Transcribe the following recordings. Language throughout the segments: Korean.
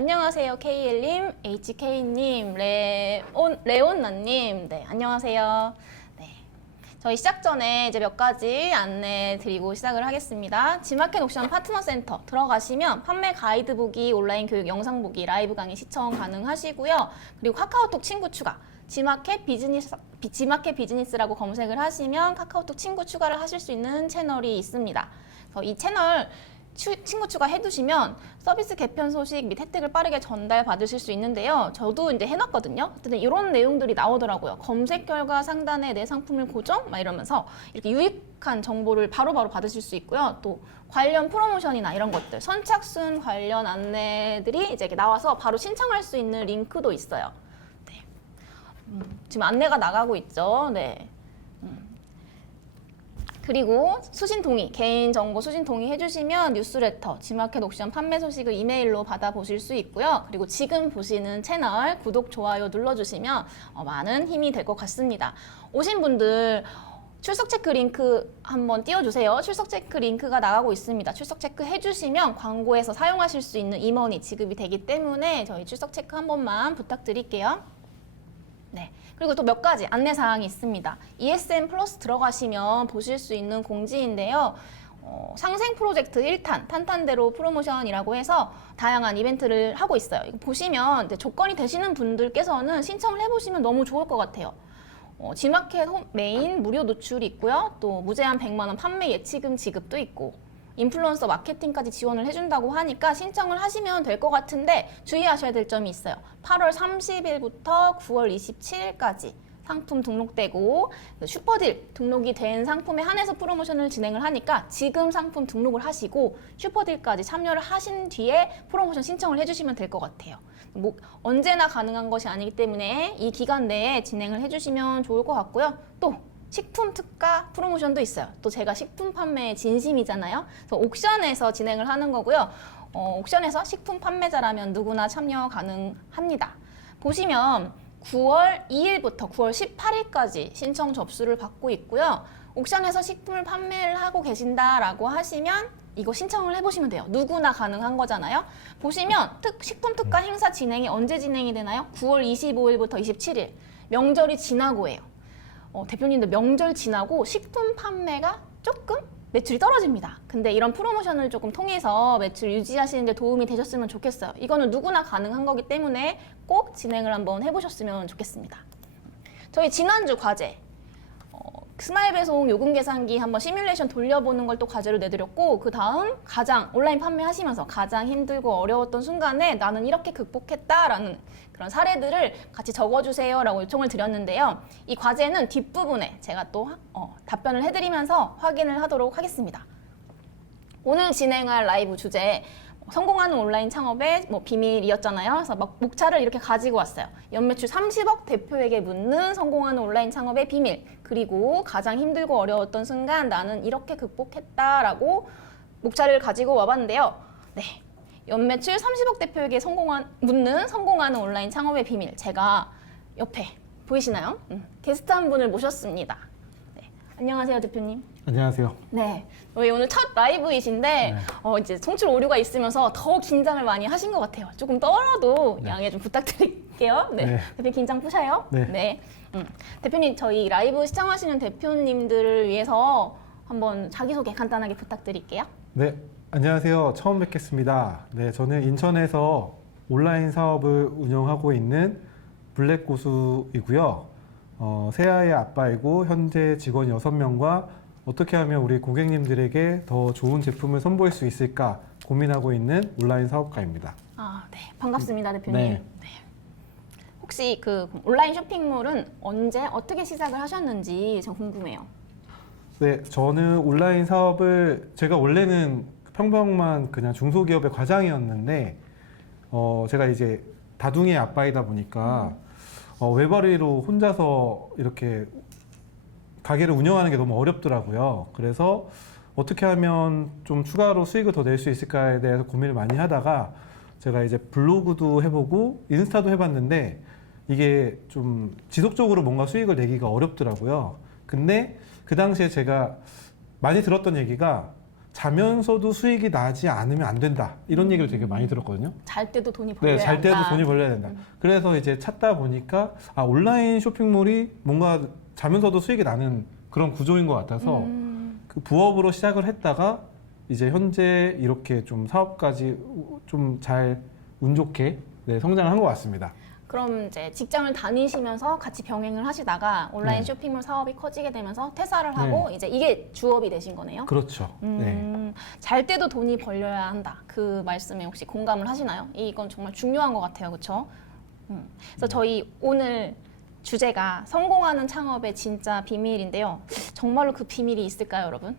안녕하세요. KL님, HK님, 레온나님. 네, 안녕하세요. 네. 저희 시작 전에 이제 몇 가지 안내 드리고 시작을 하겠습니다. 지마켓 옥션 파트너 센터 들어가시면 판매 가이드 보기, 온라인 교육 영상 보기, 라이브 강의 시청 가능하시고요. 그리고 카카오톡 친구 추가, 지마켓 비즈니스라고 검색을 하시면 카카오톡 친구 추가를 하실 수 있는 채널이 있습니다. 그래서 이 채널 친구 추가해두시면 서비스 개편 소식 및 혜택을 빠르게 전달 받으실 수 있는데요. 저도 이제 해놨거든요. 근데 이런 내용들이 나오더라고요. 검색 결과 상단에 내 상품을 고정? 막 이러면서 이렇게 유익한 정보를 바로바로 받으실 수 있고요. 또 관련 프로모션이나 이런 것들, 선착순 관련 안내들이 이제 이렇게 나와서 바로 신청할 수 있는 링크도 있어요. 네. 지금 안내가 나가고 있죠. 네. 그리고 수신 동의, 개인정보 수신 동의 해주시면 뉴스레터, 지마켓 옥션 판매 소식을 이메일로 받아보실 수 있고요. 그리고 지금 보시는 채널 구독, 좋아요 눌러주시면 많은 힘이 될 것 같습니다. 오신 분들 출석 체크 링크 한번 띄워주세요. 출석 체크 링크가 나가고 있습니다. 출석 체크 해주시면 광고에서 사용하실 수 있는 임원이 지급이 되기 때문에 저희 출석 체크 한 번만 부탁드릴게요. 네. 그리고 또 몇 가지 안내사항이 있습니다. ESM 플러스 들어가시면 보실 수 있는 공지인데요. 상생 프로젝트 1탄, 탄탄대로 프로모션이라고 해서 다양한 이벤트를 하고 있어요. 이거 보시면 이제 조건이 되시는 분들께서는 신청을 해보시면 너무 좋을 것 같아요. 지마켓 메인 무료 노출이 있고요. 또 무제한 100만 원 판매 예치금 지급도 있고 인플루언서 마케팅까지 지원을 해준다고 하니까 신청을 하시면 될 것 같은데 주의하셔야 될 점이 있어요. 8월 30일부터 9월 27일까지 상품 등록되고 슈퍼딜 등록이 된 상품에 한해서 프로모션을 진행을 하니까 지금 상품 등록을 하시고 슈퍼딜까지 참여를 하신 뒤에 프로모션 신청을 해주시면 될 것 같아요. 뭐 언제나 가능한 것이 아니기 때문에 이 기간 내에 진행을 해주시면 좋을 것 같고요. 또 식품 특가 프로모션도 있어요. 또 제가 식품 판매의 진심이잖아요. 그래서 옥션에서 진행을 하는 거고요. 옥션에서 식품 판매자라면 누구나 참여 가능합니다. 보시면 9월 2일부터 9월 18일까지 신청 접수를 받고 있고요. 옥션에서 식품을 판매를 하고 계신다라고 하시면 이거 신청을 해보시면 돼요. 누구나 가능한 거잖아요. 보시면 식품 특가 행사 진행이 언제 진행이 되나요? 9월 25일부터 27일. 명절이 지나고예요. 대표님들 명절 지나고 식품 판매가 조금 매출이 떨어집니다. 근데 이런 프로모션을 조금 통해서 매출 유지하시는 데 도움이 되셨으면 좋겠어요. 이거는 누구나 가능한 거기 때문에 꼭 진행을 한번 해보셨으면 좋겠습니다. 저희 지난주 과제 스마일 배송 요금 계산기 한번 시뮬레이션 돌려보는 걸 또 과제로 내드렸고 그 다음 가장 온라인 판매하시면서 가장 힘들고 어려웠던 순간에 나는 이렇게 극복했다라는 그런 사례들을 같이 적어주세요 라고 요청을 드렸는데요. 이 과제는 뒷부분에 제가 또 답변을 해드리면서 확인을 하도록 하겠습니다. 오늘 진행할 라이브 주제 성공하는 온라인 창업의 비밀이었잖아요. 그래서 막 목차를 이렇게 가지고 왔어요. 연매출 30억 대표에게 묻는 성공하는 온라인 창업의 비밀. 그리고 가장 힘들고 어려웠던 순간 나는 이렇게 극복했다라고 목차를 가지고 와봤는데요. 네, 연매출 30억 대표에게 묻는 성공하는 온라인 창업의 비밀. 제가 옆에 보이시나요? 게스트 한 분을 모셨습니다. 네, 안녕하세요, 대표님. 안녕하세요. 네, 저희 오늘 첫 라이브이신데 이제 송출 오류가 있으면서 더 긴장을 많이 하신 것 같아요. 조금 떨어도 양해 좀 부탁드릴게요. 네, 네. 대표님 긴장 푸셔요. 네. 대표님 저희 라이브 시청하시는 대표님들을 위해서 한번 자기소개 간단하게 부탁드릴게요. 네, 안녕하세요. 처음 뵙겠습니다. 네, 저는 인천에서 온라인 사업을 운영하고 있는 블랙고수이고요. 새아이의 아빠이고 현재 직원 6명과 어떻게 하면 우리 고객님들에게 더 좋은 제품을 선보일 수 있을까 고민하고 있는 온라인 사업가입니다. 아, 네, 반갑습니다, 대표님. 네. 네. 혹시 그 온라인 쇼핑몰은 언제 어떻게 시작을 하셨는지 좀 궁금해요. 네, 저는 온라인 사업을 제가 원래는 평범한 그냥 중소기업의 과장이었는데 제가 이제 다둥이 아빠이다 보니까 외벌이로 혼자서 이렇게 가게를 운영하는 게 너무 어렵더라고요. 그래서 어떻게 하면 좀 추가로 수익을 더 낼 수 있을까에 대해서 고민을 많이 하다가 제가 이제 블로그도 해보고 인스타도 해봤는데 이게 좀 지속적으로 뭔가 수익을 내기가 어렵더라고요. 근데 그 당시에 제가 많이 들었던 얘기가 자면서도 수익이 나지 않으면 안 된다. 이런 얘기를 되게 많이 들었거든요. 잘 때도 돈이 벌려야 네, 잘 때도 한다. 돈이 벌려야 된다. 그래서 이제 찾다 보니까 온라인 쇼핑몰이 뭔가 자면서도 수익이 나는 그런 구조인 것 같아서 그 부업으로 시작을 했다가 이제 현재 이렇게 좀 사업까지 좀 잘 운 좋게 네, 성장을 한 것 같습니다. 그럼 이제 직장을 다니시면서 같이 병행을 하시다가 온라인 네. 쇼핑몰 사업이 커지게 되면서 퇴사를 하고 이제 이게 주업이 되신 거네요. 그렇죠. 네. 잘 때도 돈이 벌려야 한다. 그 말씀에 혹시 공감을 하시나요? 이건 정말 중요한 것 같아요. 그렇죠? 그래서 저희 오늘 주제가 성공하는 창업의 진짜 비밀인데요. 정말로 그 비밀이 있을까요, 여러분?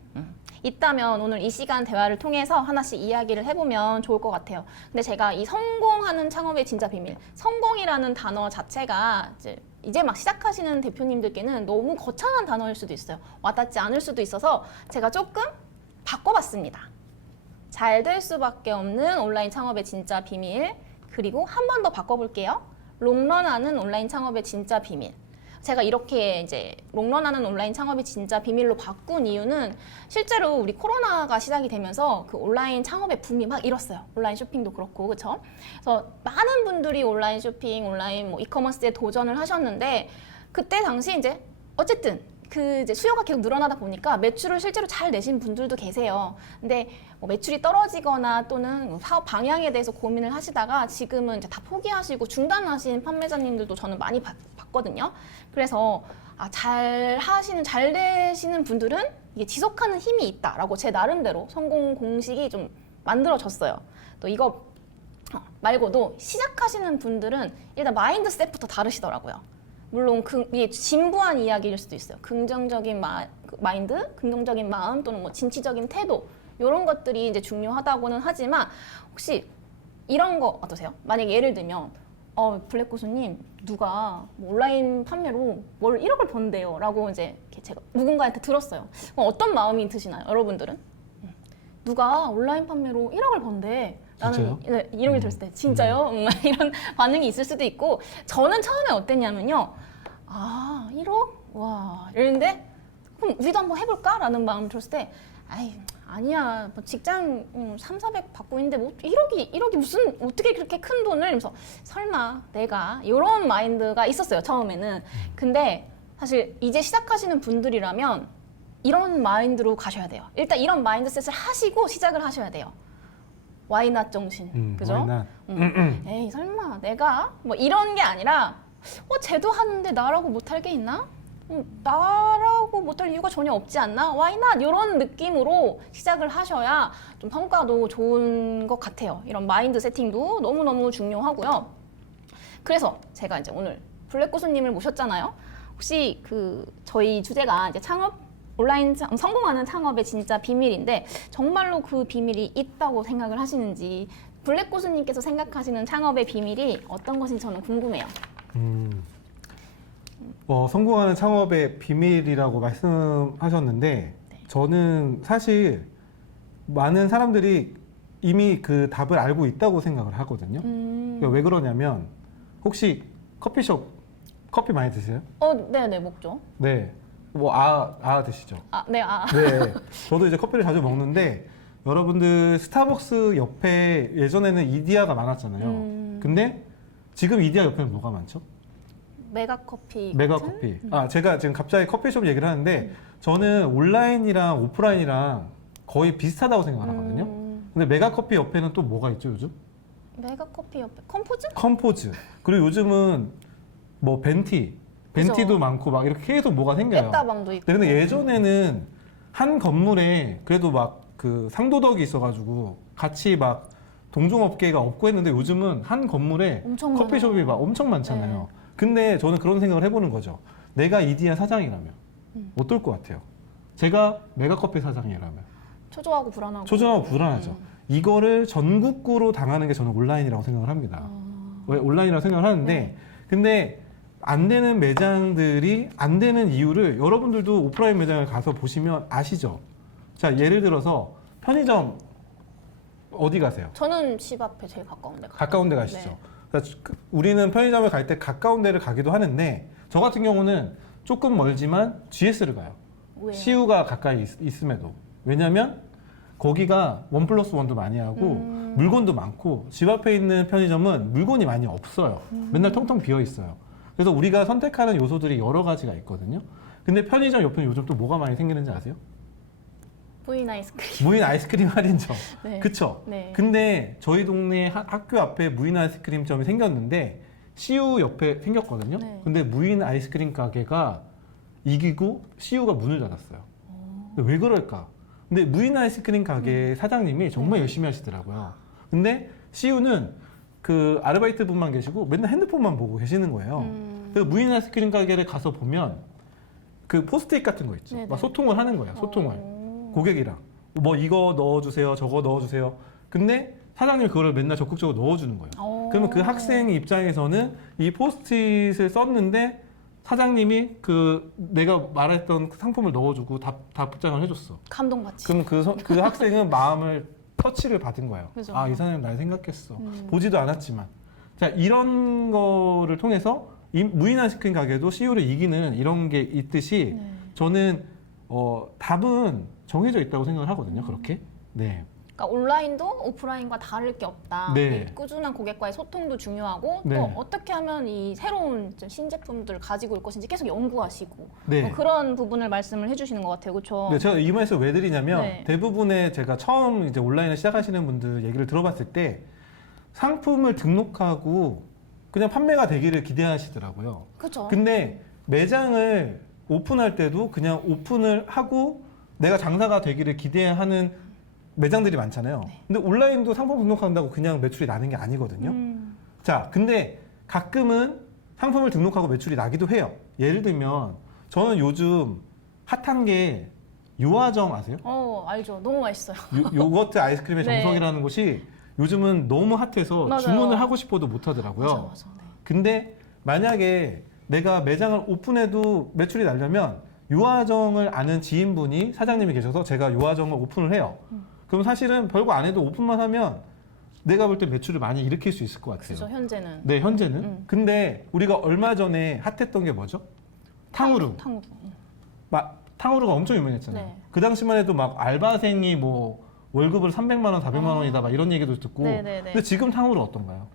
있다면 오늘 이 시간 대화를 통해서 하나씩 이야기를 해보면 좋을 것 같아요. 근데 제가 이 성공하는 창업의 진짜 비밀, 성공이라는 단어 자체가 이제 막 시작하시는 대표님들께는 너무 거창한 단어일 수도 있어요. 와닿지 않을 수도 있어서 제가 조금 바꿔봤습니다. 잘 될 수밖에 없는 온라인 창업의 진짜 비밀, 그리고 한 번 더 바꿔볼게요. 롱런하는 온라인 창업의 진짜 비밀. 제가 이렇게 이제 롱런하는 온라인 창업의 진짜 비밀로 바꾼 이유는 실제로 우리 코로나가 시작이 되면서 그 온라인 창업의 붐이 막 일었어요. 온라인 쇼핑도 그렇고, 그렇죠? 그래서 많은 분들이 온라인 쇼핑, 온라인 뭐 이커머스에 도전을 하셨는데 그때 당시 이제 어쨌든 그 이제 수요가 계속 늘어나다 보니까 매출을 실제로 잘 내신 분들도 계세요. 근데 뭐 매출이 떨어지거나 또는 사업 방향에 대해서 고민을 하시다가 지금은 이제 다 포기하시고 중단하신 판매자님들도 저는 많이 봤거든요. 그래서 잘 되시는 분들은 이게 지속하는 힘이 있다라고 제 나름대로 성공 공식이 좀 만들어졌어요. 또 이거 말고도 시작하시는 분들은 일단 마인드셋부터 다르시더라고요. 물론 이게 진부한 이야기일 수도 있어요. 긍정적인 마인드, 긍정적인 마음 또는 뭐 진취적인 태도 이런 것들이 이제 중요하다고는 하지만 혹시 이런 거 어떠세요? 만약에 예를 들면 블랙 고수님 누가 뭐 온라인 판매로 월 1억을 번대요 라고 이제 제가 누군가한테 들었어요. 그럼 어떤 마음이 드시나요? 여러분들은? 누가 온라인 판매로 1억을 번대. 진짜요? 네, 이런 게 들었을 때 진짜요? 이런 반응이 있을 수도 있고 저는 처음에 어땠냐면요. 1억? 와 이랬는데 그럼 우리도 한번 해볼까? 라는 마음 들었을 때 아니야 뭐 직장 3,400 받고 있는데 뭐 1억이 무슨 어떻게 그렇게 큰 돈을 이러면서 설마 내가 이런 마인드가 있었어요 처음에는. 근데 사실 이제 시작하시는 분들이라면 이런 마인드로 가셔야 돼요. 일단 이런 마인드셋을 하시고 시작을 하셔야 돼요. Why not 정신, 그죠? Why not? 에이 설마 내가 뭐 이런 게 아니라 쟤도 하는데 나라고 못할 게 있나? 나라고 못할 이유가 전혀 없지 않나? Why not? 이런 느낌으로 시작을 하셔야 좀 성과도 좋은 것 같아요. 이런 마인드 세팅도 너무너무 중요하고요. 그래서 제가 이제 오늘 블랙 고수님을 모셨잖아요. 혹시 저희 주제가 이제 온라인 성공하는 창업의 진짜 비밀인데 정말로 그 비밀이 있다고 생각을 하시는지 블랙 고수님께서 생각하시는 창업의 비밀이 어떤 것인지 저는 궁금해요. 성공하는 창업의 비밀이라고 말씀하셨는데 저는 사실 많은 사람들이 이미 그 답을 알고 있다고 생각을 하거든요. 왜 그러냐면 혹시 커피숍 커피 많이 드세요? 네네 먹죠. 네. 드시죠? 네. 네. 저도 이제 커피를 자주 먹는데 여러분들 스타벅스 옆에 예전에는 이디야가 많았잖아요. 근데 지금 이디야 옆에는 뭐가 많죠? 메가커피. 메가커피. 제가 지금 갑자기 커피숍 얘기를 하는데 저는 온라인이랑 오프라인이랑 거의 비슷하다고 생각을 하거든요. 근데 메가커피 옆에는 또 뭐가 있죠, 요즘? 메가커피 옆에 컴포즈? 컴포즈. 그리고 요즘은 뭐 벤티도 그죠. 많고 막 이렇게 계속 뭐가 생겨요. 떼따방도 있고. 네, 근데 예전에는 한 건물에 그래도 막 그 상도덕이 있어가지고 같이 막 동종업계가 없고 했는데 요즘은 한 건물에 엄청 커피숍이 많아요. 막 엄청 많잖아요. 네. 근데 저는 그런 생각을 해보는 거죠. 내가 이디야 사장이라면 어떨 것 같아요? 제가 메가커피 사장이라면 초조하고 불안하고. 초조하고 불안하죠. 이거를 전국구로 당하는 게 저는 온라인이라고 생각을 합니다. 왜 온라인이라고 생각을 하는데 근데 안 되는 매장들이 안 되는 이유를 여러분들도 오프라인 매장을 가서 보시면 아시죠? 자, 예를 들어서 편의점 어디 가세요? 저는 집 앞에 제일 가까운 데 가요. 가까운 데 가시죠. 네. 그러니까 우리는 편의점을 갈 때 가까운 데를 가기도 하는데 저 같은 경우는 조금 멀지만 GS를 가요. 왜요? CU가 가까이 있음에도. 왜냐면 거기가 1+1도 많이 하고 물건도 많고 집 앞에 있는 편의점은 물건이 많이 없어요. 맨날 텅텅 비어 있어요. 그래서 우리가 선택하는 요소들이 여러 가지가 있거든요. 근데 편의점 옆에 요즘 또 뭐가 많이 생기는지 아세요? 무인 아이스크림. 무인 아이스크림 할인점. 네. 그쵸? 네. 근데 저희 동네 학교 앞에 무인 아이스크림점이 생겼는데 CU 옆에 생겼거든요. 네. 근데 무인 아이스크림 가게가 이기고 CU가 문을 닫았어요. 근데 왜 그럴까? 근데 무인 아이스크림 가게 사장님이 정말 열심히 하시더라고요. 근데 CU는 그 아르바이트 분만 계시고 맨날 핸드폰만 보고 계시는 거예요. 그래서 무인 아이스크림 가게를 가서 보면 그 포스트잇 같은 거 있죠. 네네. 막 소통을 하는 거예요. 소통을. 고객이랑. 뭐 이거 넣어주세요. 저거 넣어주세요. 근데 사장님이 그거를 맨날 적극적으로 넣어주는 거예요. 그러면 그 학생 입장에서는 이 포스트잇을 썼는데 사장님이 그 내가 말했던 그 상품을 넣어주고 답장을 해줬어. 감동받지. 그럼 그 학생은 마음을 터치를 받은 거예요. 그죠. 아, 이 사람이 날 생각했어. 보지도 않았지만. 자, 이런 거를 통해서 이 무인 아이스크림 가게도 CU를 이기는 이런 게 있듯이 네. 저는 답은 정해져 있다고 생각을 하거든요. 그렇게. 네. 그러니까 온라인도 오프라인과 다를 게 없다. 네. 이 꾸준한 고객과의 소통도 중요하고 네. 또 어떻게 하면 이 새로운 신제품들을 가지고 올 것인지 계속 연구하시고 네. 뭐 그런 부분을 말씀을 해주시는 것 같아요. 그렇죠? 네, 제가 이 말씀 왜 드리냐면 네. 대부분의 제가 처음 이제 온라인을 시작하시는 분들 얘기를 들어봤을 때 상품을 등록하고 그냥 판매가 되기를 기대하시더라고요. 그렇죠. 근데 매장을 오픈할 때도 그냥 오픈을 하고 내가 장사가 되기를 기대하는 매장들이 많잖아요. 근데 온라인도 상품 등록한다고 그냥 매출이 나는 게 아니거든요. 자, 근데 가끔은 상품을 등록하고 매출이 나기도 해요. 예를 들면 저는 요즘 핫한 게 요아정 아세요? 알죠. 너무 맛있어요. 요거트 아이스크림의 네. 정석이라는 곳이 요즘은 너무 핫해서 맞아요. 주문을 하고 싶어도 못 하더라고요. 맞아. 네. 근데 만약에 내가 매장을 오픈해도 매출이 나려면 요아정을 아는 지인분이 사장님이 계셔서 제가 요아정을 오픈을 해요. 그럼 사실은 별거 안 해도 오픈만 하면 내가 볼 때 매출을 많이 일으킬 수 있을 것 같아요. 그렇죠. 현재는. 네, 현재는. 근데 우리가 얼마 전에 핫했던 게 뭐죠? 탕후루. 탕후루. 탕후루가 엄청 유명했잖아요. 네. 그 당시만 해도 막 알바생이 뭐 월급을 300만 원, 400만 원이다 막 이런 얘기도 듣고. 네네네. 근데 지금 탕후루 어떤가요?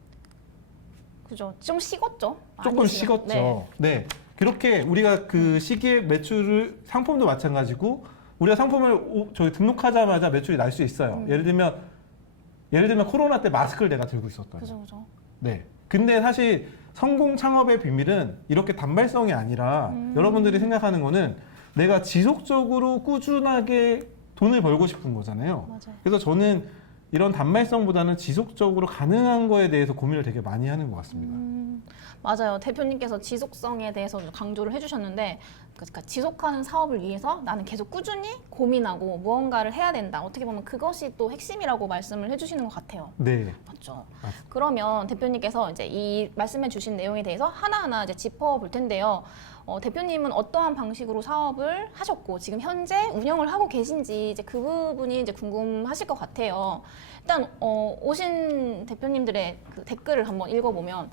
그죠. 좀 식었죠. 조금 많이 식었죠. 네. 네. 그렇게 우리가 그 시기에 매출을 상품도 마찬가지고 우리가 상품을 저희 등록하자마자 매출이 날 수 있어요. 예를 들면 코로나 때 마스크를 내가 들고 있었던. 그죠. 네. 근데 사실 성공 창업의 비밀은 이렇게 단발성이 아니라 여러분들이 생각하는 거는 내가 지속적으로 꾸준하게 돈을 벌고 싶은 거잖아요. 맞아요. 그래서 저는 이런 단발성보다는 지속적으로 가능한 거에 대해서 고민을 되게 많이 하는 것 같습니다. 맞아요. 대표님께서 지속성에 대해서 강조를 해주셨는데, 그러니까 지속하는 사업을 위해서 나는 계속 꾸준히 고민하고 무언가를 해야 된다. 어떻게 보면 그것이 또 핵심이라고 말씀을 해주시는 것 같아요. 네. 맞죠. 맞습니다. 그러면 대표님께서 이제 이 말씀해주신 내용에 대해서 하나하나 이제 짚어볼 텐데요. 대표님은 어떠한 방식으로 사업을 하셨고 지금 현재 운영을 하고 계신지 이제 그 부분이 이제 궁금하실 것 같아요. 일단 오신 대표님들의 그 댓글을 한번 읽어보면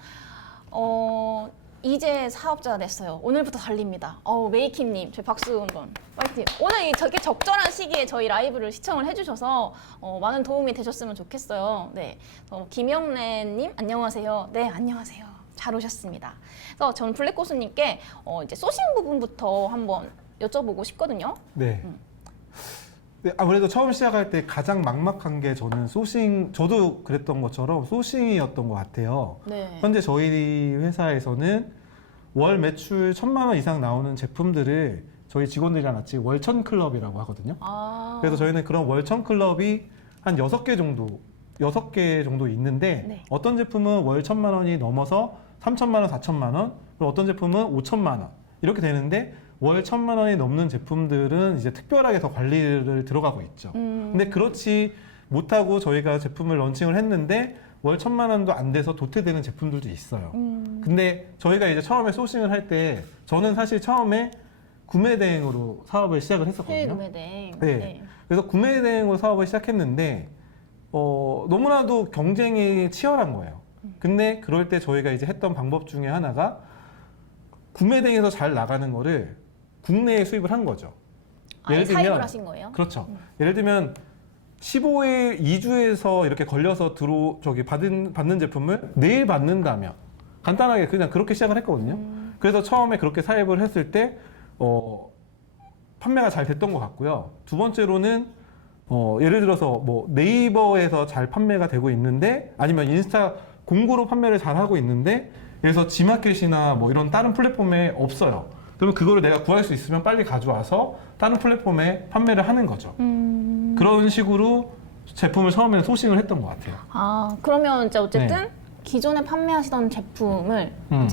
이제 사업자가 됐어요. 오늘부터 달립니다. 메이킴님, 저희 박수 한번 파이팅. 오늘 저렇게 적절한 시기에 저희 라이브를 시청을 해주셔서 많은 도움이 되셨으면 좋겠어요. 네, 김영래님 안녕하세요. 네, 안녕하세요. 잘 오셨습니다. 그래서 저는 블랙고수님께 이제 소싱 부분부터 한번 여쭤보고 싶거든요. 네. 네, 아무래도 처음 시작할 때 가장 막막한 게 저는 저도 그랬던 것처럼 소싱이었던 것 같아요. 네. 현재 저희 회사에서는 월 매출 1,000만 원 이상 나오는 제품들을 저희 직원들이랑 같이 월천 클럽이라고 하거든요. 그래서 저희는 그런 월천 클럽이 한 6개 정도 있는데 네. 어떤 제품은 월 1,000만 원이 넘어서 3,000만 원, 4,000만 원, 그리고 어떤 제품은 5,000만 원 이렇게 되는데 월 1,000만 원이 넘는 제품들은 이제 특별하게 더 관리를 들어가고 있죠. 근데 그렇지 못하고 저희가 제품을 런칭을 했는데 월 1,000만 원도 안 돼서 도태되는 제품들도 있어요. 근데 저희가 이제 처음에 소싱을 할 때 저는 사실 처음에 구매 대행으로 사업을 시작을 했었거든요. 해외 구매 대행. 네. 그래서 구매 대행으로 사업을 시작했는데 너무나도 경쟁이 치열한 거예요. 근데 그럴 때 저희가 이제 했던 방법 중에 하나가 구매 대행에서 잘 나가는 거를 국내에 수입을 한 거죠. 아예 사입을 하신 거예요? 그렇죠. 예를 들면 15일, 2주에서 이렇게 걸려서 받는 제품을 내일 받는다면 간단하게 그냥 그렇게 시작을 했거든요. 그래서 처음에 그렇게 사입을 했을 때 판매가 잘 됐던 것 같고요. 두 번째로는 예를 들어서 뭐 네이버에서 잘 판매가 되고 있는데 아니면 인스타 공구로 판매를 잘 하고 있는데 그래서 지마켓이나 뭐 이런 다른 플랫폼에 없어요. 그러면 그거를 내가 구할 수 있으면 빨리 가져와서 다른 플랫폼에 판매를 하는 거죠. 그런 식으로 제품을 처음에는 소싱을 했던 것 같아요. 아, 그러면 이제 어쨌든 네. 기존에 판매하시던 제품을 음.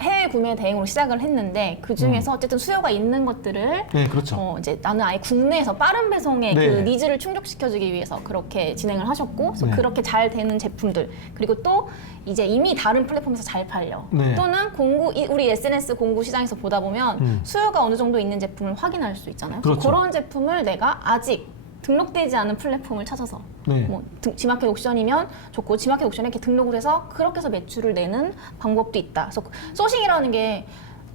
해외 구매 대행으로 시작을 했는데 그 중에서 어쨌든 수요가 있는 것들을 네, 그렇죠. 이제 나는 아예 국내에서 빠른 배송의 네. 그 니즈를 충족시켜주기 위해서 그렇게 진행을 하셨고 그래서 네. 그렇게 잘 되는 제품들 그리고 또 이제 이미 다른 플랫폼에서 잘 팔려 네. 또는 우리 SNS 공구 시장에서 보다 보면 수요가 어느 정도 있는 제품을 확인할 수 있잖아요. 그래서 그렇죠. 그런 제품을 내가 아직 등록되지 않은 플랫폼을 찾아서 네. 뭐 지마켓 옥션이면 좋고 지마켓 옥션에 이렇게 등록을 해서 그렇게 해서 매출을 내는 방법도 있다. 그래서 소싱이라는 게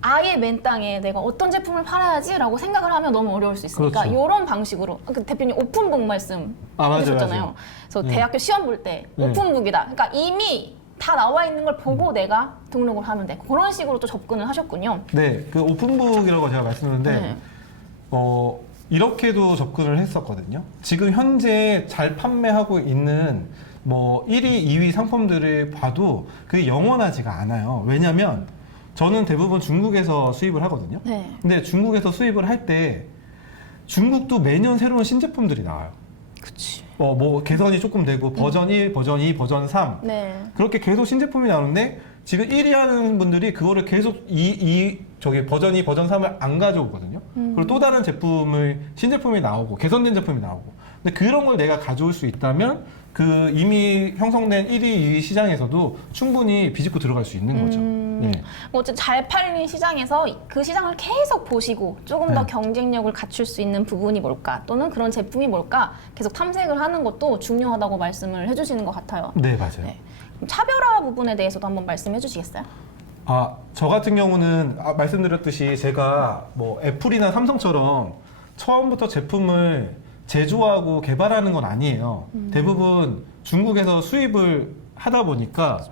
아예 맨 땅에 내가 어떤 제품을 팔아야지라고 생각을 하면 너무 어려울 수 있으니까 그렇죠. 이런 방식으로 그 대표님 오픈북 말씀 맞아요, 해주셨잖아요. 맞아요. 그래서 네. 대학교 시험 볼 때 네. 오픈북이다. 그러니까 이미 다 나와 있는 걸 보고 내가 등록을 하면 돼. 그런 식으로 또 접근을 하셨군요. 네, 그 오픈북이라고 제가 말씀드렸는데 네. 이렇게도 접근을 했었거든요. 지금 현재 잘 판매하고 있는 뭐 1위, 2위 상품들을 봐도 그게 영원하지가 않아요. 왜냐면 저는 대부분 중국에서 수입을 하거든요. 네. 근데 중국에서 수입을 할 때 중국도 매년 새로운 신제품들이 나와요. 그치. 뭐 개선이 조금 되고 버전 1, 버전 2, 버전 3 네. 그렇게 계속 신제품이 나오는데 지금 1위 하는 분들이 그거를 계속 버전 2, 버전 3을 안 가져오거든요. 그리고 또 다른 신제품이 나오고 개선된 제품이 나오고. 근데 그런 걸 내가 가져올 수 있다면 그 이미 형성된 1위, 2위 시장에서도 충분히 비집고 들어갈 수 있는 거죠. 네. 뭐 어쨌든 잘 팔린 시장에서 그 시장을 계속 보시고 조금 더 네. 경쟁력을 갖출 수 있는 부분이 뭘까 또는 그런 제품이 뭘까 계속 탐색을 하는 것도 중요하다고 말씀을 해주시는 것 같아요. 네, 맞아요. 네. 그럼 차별화 부분에 대해서도 한번 말씀해 주시겠어요? 저 같은 경우는 말씀드렸듯이 제가 뭐 애플이나 삼성처럼 처음부터 제품을 제조하고 개발하는 건 아니에요. 대부분 중국에서 수입을 하다 보니까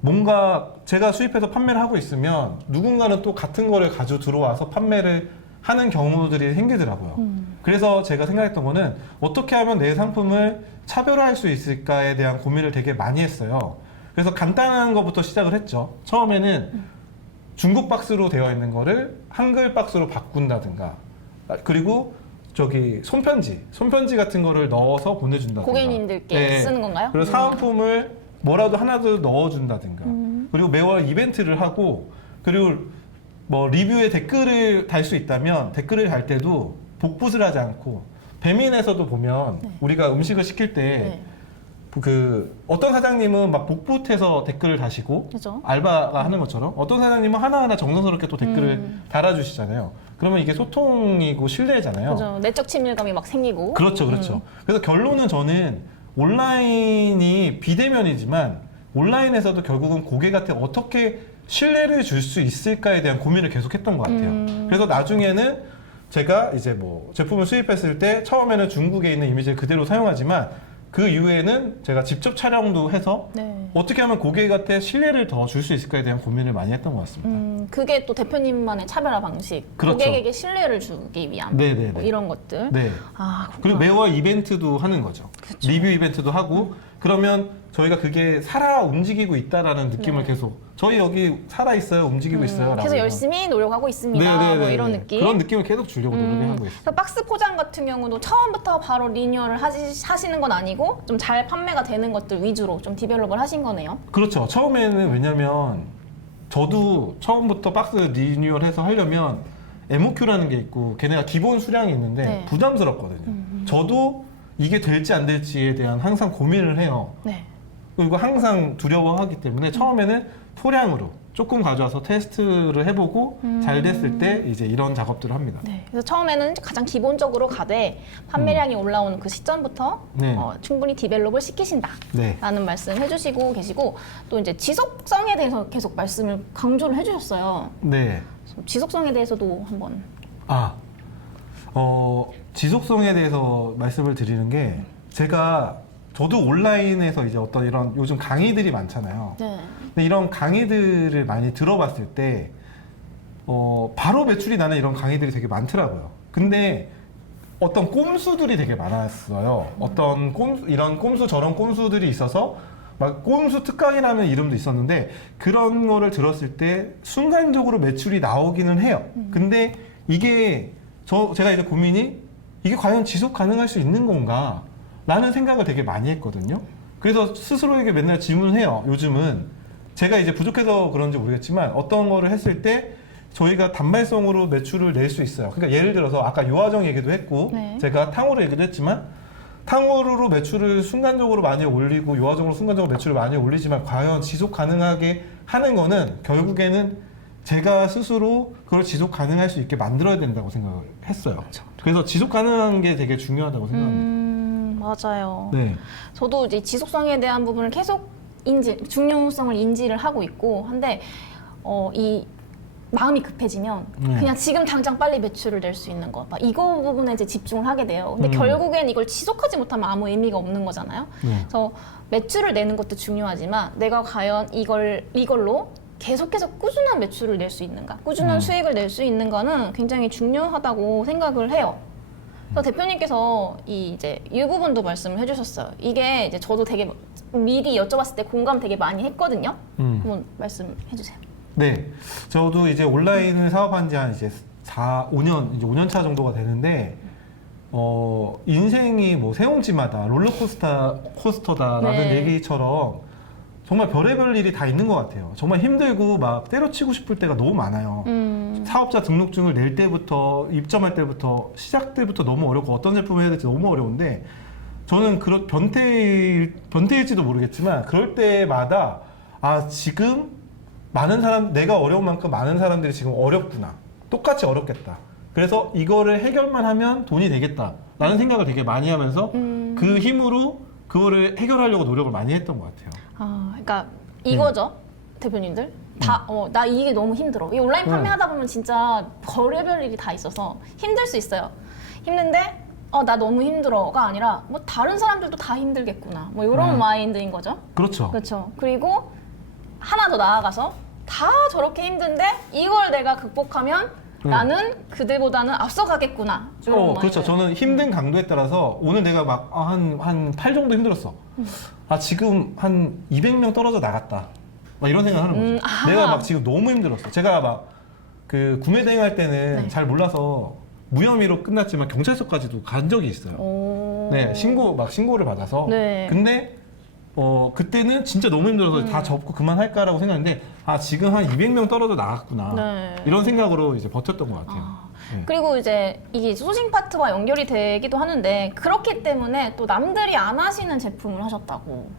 뭔가 제가 수입해서 판매를 하고 있으면 누군가는 또 같은 거를 가지고 들어와서 판매를 하는 경우들이 생기더라고요. 그래서 제가 생각했던 거는 어떻게 하면 내 상품을 차별화할 수 있을까에 대한 고민을 되게 많이 했어요. 그래서 간단한 것부터 시작을 했죠. 처음에는 중국 박스로 되어 있는 거를 한글 박스로 바꾼다든가 그리고 손편지 같은 거를 넣어서 보내준다든가 고객님들께 쓰는 건가요? 그리고 사은품을 뭐라도 하나 더 넣어준다든가 그리고 매월 이벤트를 하고 그리고 뭐 리뷰에 댓글을 달 수 있다면 댓글을 달 때도 복붙을 하지 않고 배민에서도 보면 우리가 음식을 시킬 때 네. 어떤 사장님은 막 복붙해서 댓글을 다시고 그죠. 알바가 하는 것처럼 어떤 사장님은 하나하나 정성스럽게 또 댓글을 달아주시잖아요. 그러면 이게 소통이고 신뢰잖아요. 그죠. 내적 친밀감이 막 생기고. 그렇죠, 그렇죠. 그래서 결론은 저는 온라인이 비대면이지만 온라인에서도 결국은 고객한테 어떻게 신뢰를 줄 수 있을까에 대한 고민을 계속했던 것 같아요. 그래서 나중에는 제가 이제 뭐 제품을 수입했을 때 처음에는 중국에 있는 이미지를 그대로 사용하지만 그 이후에는 제가 직접 촬영도 해서 네. 어떻게 하면 고객한테 신뢰를 더 줄 수 있을까에 대한 고민을 많이 했던 것 같습니다. 그게 또 대표님만의 차별화 방식. 그렇죠. 고객에게 신뢰를 주기 위한 네네네. 뭐 이런 것들. 네. 아, 그리고 그렇구나. 매월 이벤트도 하는 거죠. 그쵸. 리뷰 이벤트도 하고 그러면 저희가 그게 살아 움직이고 있다라는 느낌을 네. 계속 저희 여기 살아 있어요, 움직이고 있어요. 계속 열심히 노력하고 있습니다. 뭐 이런 느낌. 그런 느낌을 계속 주려고 노력하고 있어요. 그래서 박스 포장 같은 경우도 처음부터 바로 리뉴얼을 하시는 건 아니고 좀 잘 판매가 되는 것들 위주로 좀 디벨롭을 하신 거네요. 그렇죠. 처음에는 왜냐면 저도 처음부터 박스 리뉴얼해서 하려면 MOQ라는 게 있고 걔네가 기본 수량이 있는데 네. 부담스럽거든요. 저도 이게 될지 안 될지에 대한 항상 고민을 해요. 네. 그리고 항상 두려워하기 때문에 처음에는 소량으로 조금 가져와서 테스트를 해보고 잘 됐을 때 이제 이런 작업들을 합니다. 네. 그래서 처음에는 가장 기본적으로 가되 판매량이 올라오는 그 시점부터 네. 충분히 디벨롭을 시키신다. 네. 라는 말씀 해주시고 계시고 또 이제 지속성에 대해서 계속 말씀을 강조를 해주셨어요. 네. 그래서 지속성에 대해서도 한번. 지속성에 대해서 말씀을 드리는 게 저도 온라인에서 이제 어떤 이런 요즘 강의들이 많잖아요. 네. 근데 이런 강의들을 많이 들어봤을 때, 바로 매출이 나는 이런 강의들이 되게 많더라고요. 근데 어떤 꼼수들이 되게 많았어요. 어떤 이런 꼼수, 저런 꼼수들이 있어서 막 꼼수 특강이라는 이름도 있었는데 그런 거를 들었을 때 순간적으로 매출이 나오기는 해요. 근데 이게 제가 이제 고민이 이게 과연 지속 가능할 수 있는 건가? 라는 생각을 되게 많이 했거든요. 그래서 스스로에게 맨날 질문을 해요. 요즘은 제가 이제 부족해서 그런지 모르겠지만 어떤 거를 했을 때 저희가 단발성으로 매출을 낼 수 있어요. 그러니까 예를 들어서 아까 요화정 얘기도 했고 네. 제가 탕후루 얘기도 했지만 탕후루로 매출을 순간적으로 많이 올리고 요화정으로 순간적으로 매출을 많이 올리지만 과연 지속 가능하게 하는 거는 결국에는 제가 스스로 그걸 지속 가능할 수 있게 만들어야 된다고 생각을 했어요. 그래서 지속 가능한 게 되게 중요하다고 생각합니다. 맞아요. 네. 저도 이제 지속성에 대한 부분을 계속 중요성을 인지를 하고 있고 한데 이 마음이 급해지면 그냥 지금 당장 빨리 매출을 낼 수 있는 것, 막 이거 부분에 이제 집중을 하게 돼요. 근데 결국엔 이걸 지속하지 못하면 아무 의미가 없는 거잖아요. 네. 그래서 매출을 내는 것도 중요하지만 내가 과연 이걸로 계속해서 꾸준한 매출을 낼 수 있는가, 꾸준한 수익을 낼 수 있는 거는 굉장히 중요하다고 생각을 해요. 그래서 대표님께서 이제 이 부분도 말씀을 해주셨어요. 이게 이제 저도 되게 미리 여쭤봤을 때 공감 되게 많이 했거든요. 한번 말씀해 주세요. 네. 저도 이제 온라인을 사업한 지 한 이제 5년, 이제 5년 차 정도가 되는데, 인생이 뭐 세옹지마다 롤러코스터다라는 네. 얘기처럼 정말 별의별 일이 다 있는 것 같아요. 정말 힘들고 막 때려치고 싶을 때가 너무 많아요. 사업자 등록증을 낼 때부터, 입점할 때부터, 시작 때부터 너무 어렵고 어떤 제품을 해야 될지 너무 어려운데, 저는 그런 변태일지도 모르겠지만, 그럴 때마다, 지금 내가 어려운 만큼 많은 사람들이 지금 어렵구나. 똑같이 어렵겠다. 그래서 이거를 해결만 하면 돈이 되겠다. 라는 생각을 되게 많이 하면서 그 힘으로 그거를 해결하려고 노력을 많이 했던 것 같아요. 그러니까 이거죠, 대표님들. 나 이게 너무 힘들어. 이 온라인 판매하다 보면 진짜 별의별 일이 다 있어서 힘들 수 있어요. 힘든데 나 너무 힘들어가 아니라 뭐 다른 사람들도 다 힘들겠구나. 뭐 이런 마인드인 거죠. 그렇죠. 그렇죠. 그리고 하나 더 나아가서 다 저렇게 힘든데 이걸 내가 극복하면 나는 그들보다는 앞서가겠구나. 이런 그렇죠. 마인드. 저는 힘든 강도에 따라서 오늘 내가 막 한 8 정도 힘들었어. 지금 한 200명 떨어져 나갔다. 막 이런 생각을 하는 거죠. 내가 막 지금 너무 힘들었어. 제가 막 그 구매 대행할 때는 네. 잘 몰라서 무혐의로 끝났지만 경찰서까지도 간 적이 있어요. 네, 신고를 받아서. 네. 근데 그때는 진짜 너무 힘들어서 다 접고 그만할까라고 생각했는데 지금 한 200명 떨어져 나갔구나. 네. 이런 생각으로 이제 버텼던 것 같아요. 네. 그리고 이제 이게 소싱 파트와 연결이 되기도 하는데 그렇기 때문에 또 남들이 안 하시는 제품을 하셨다고.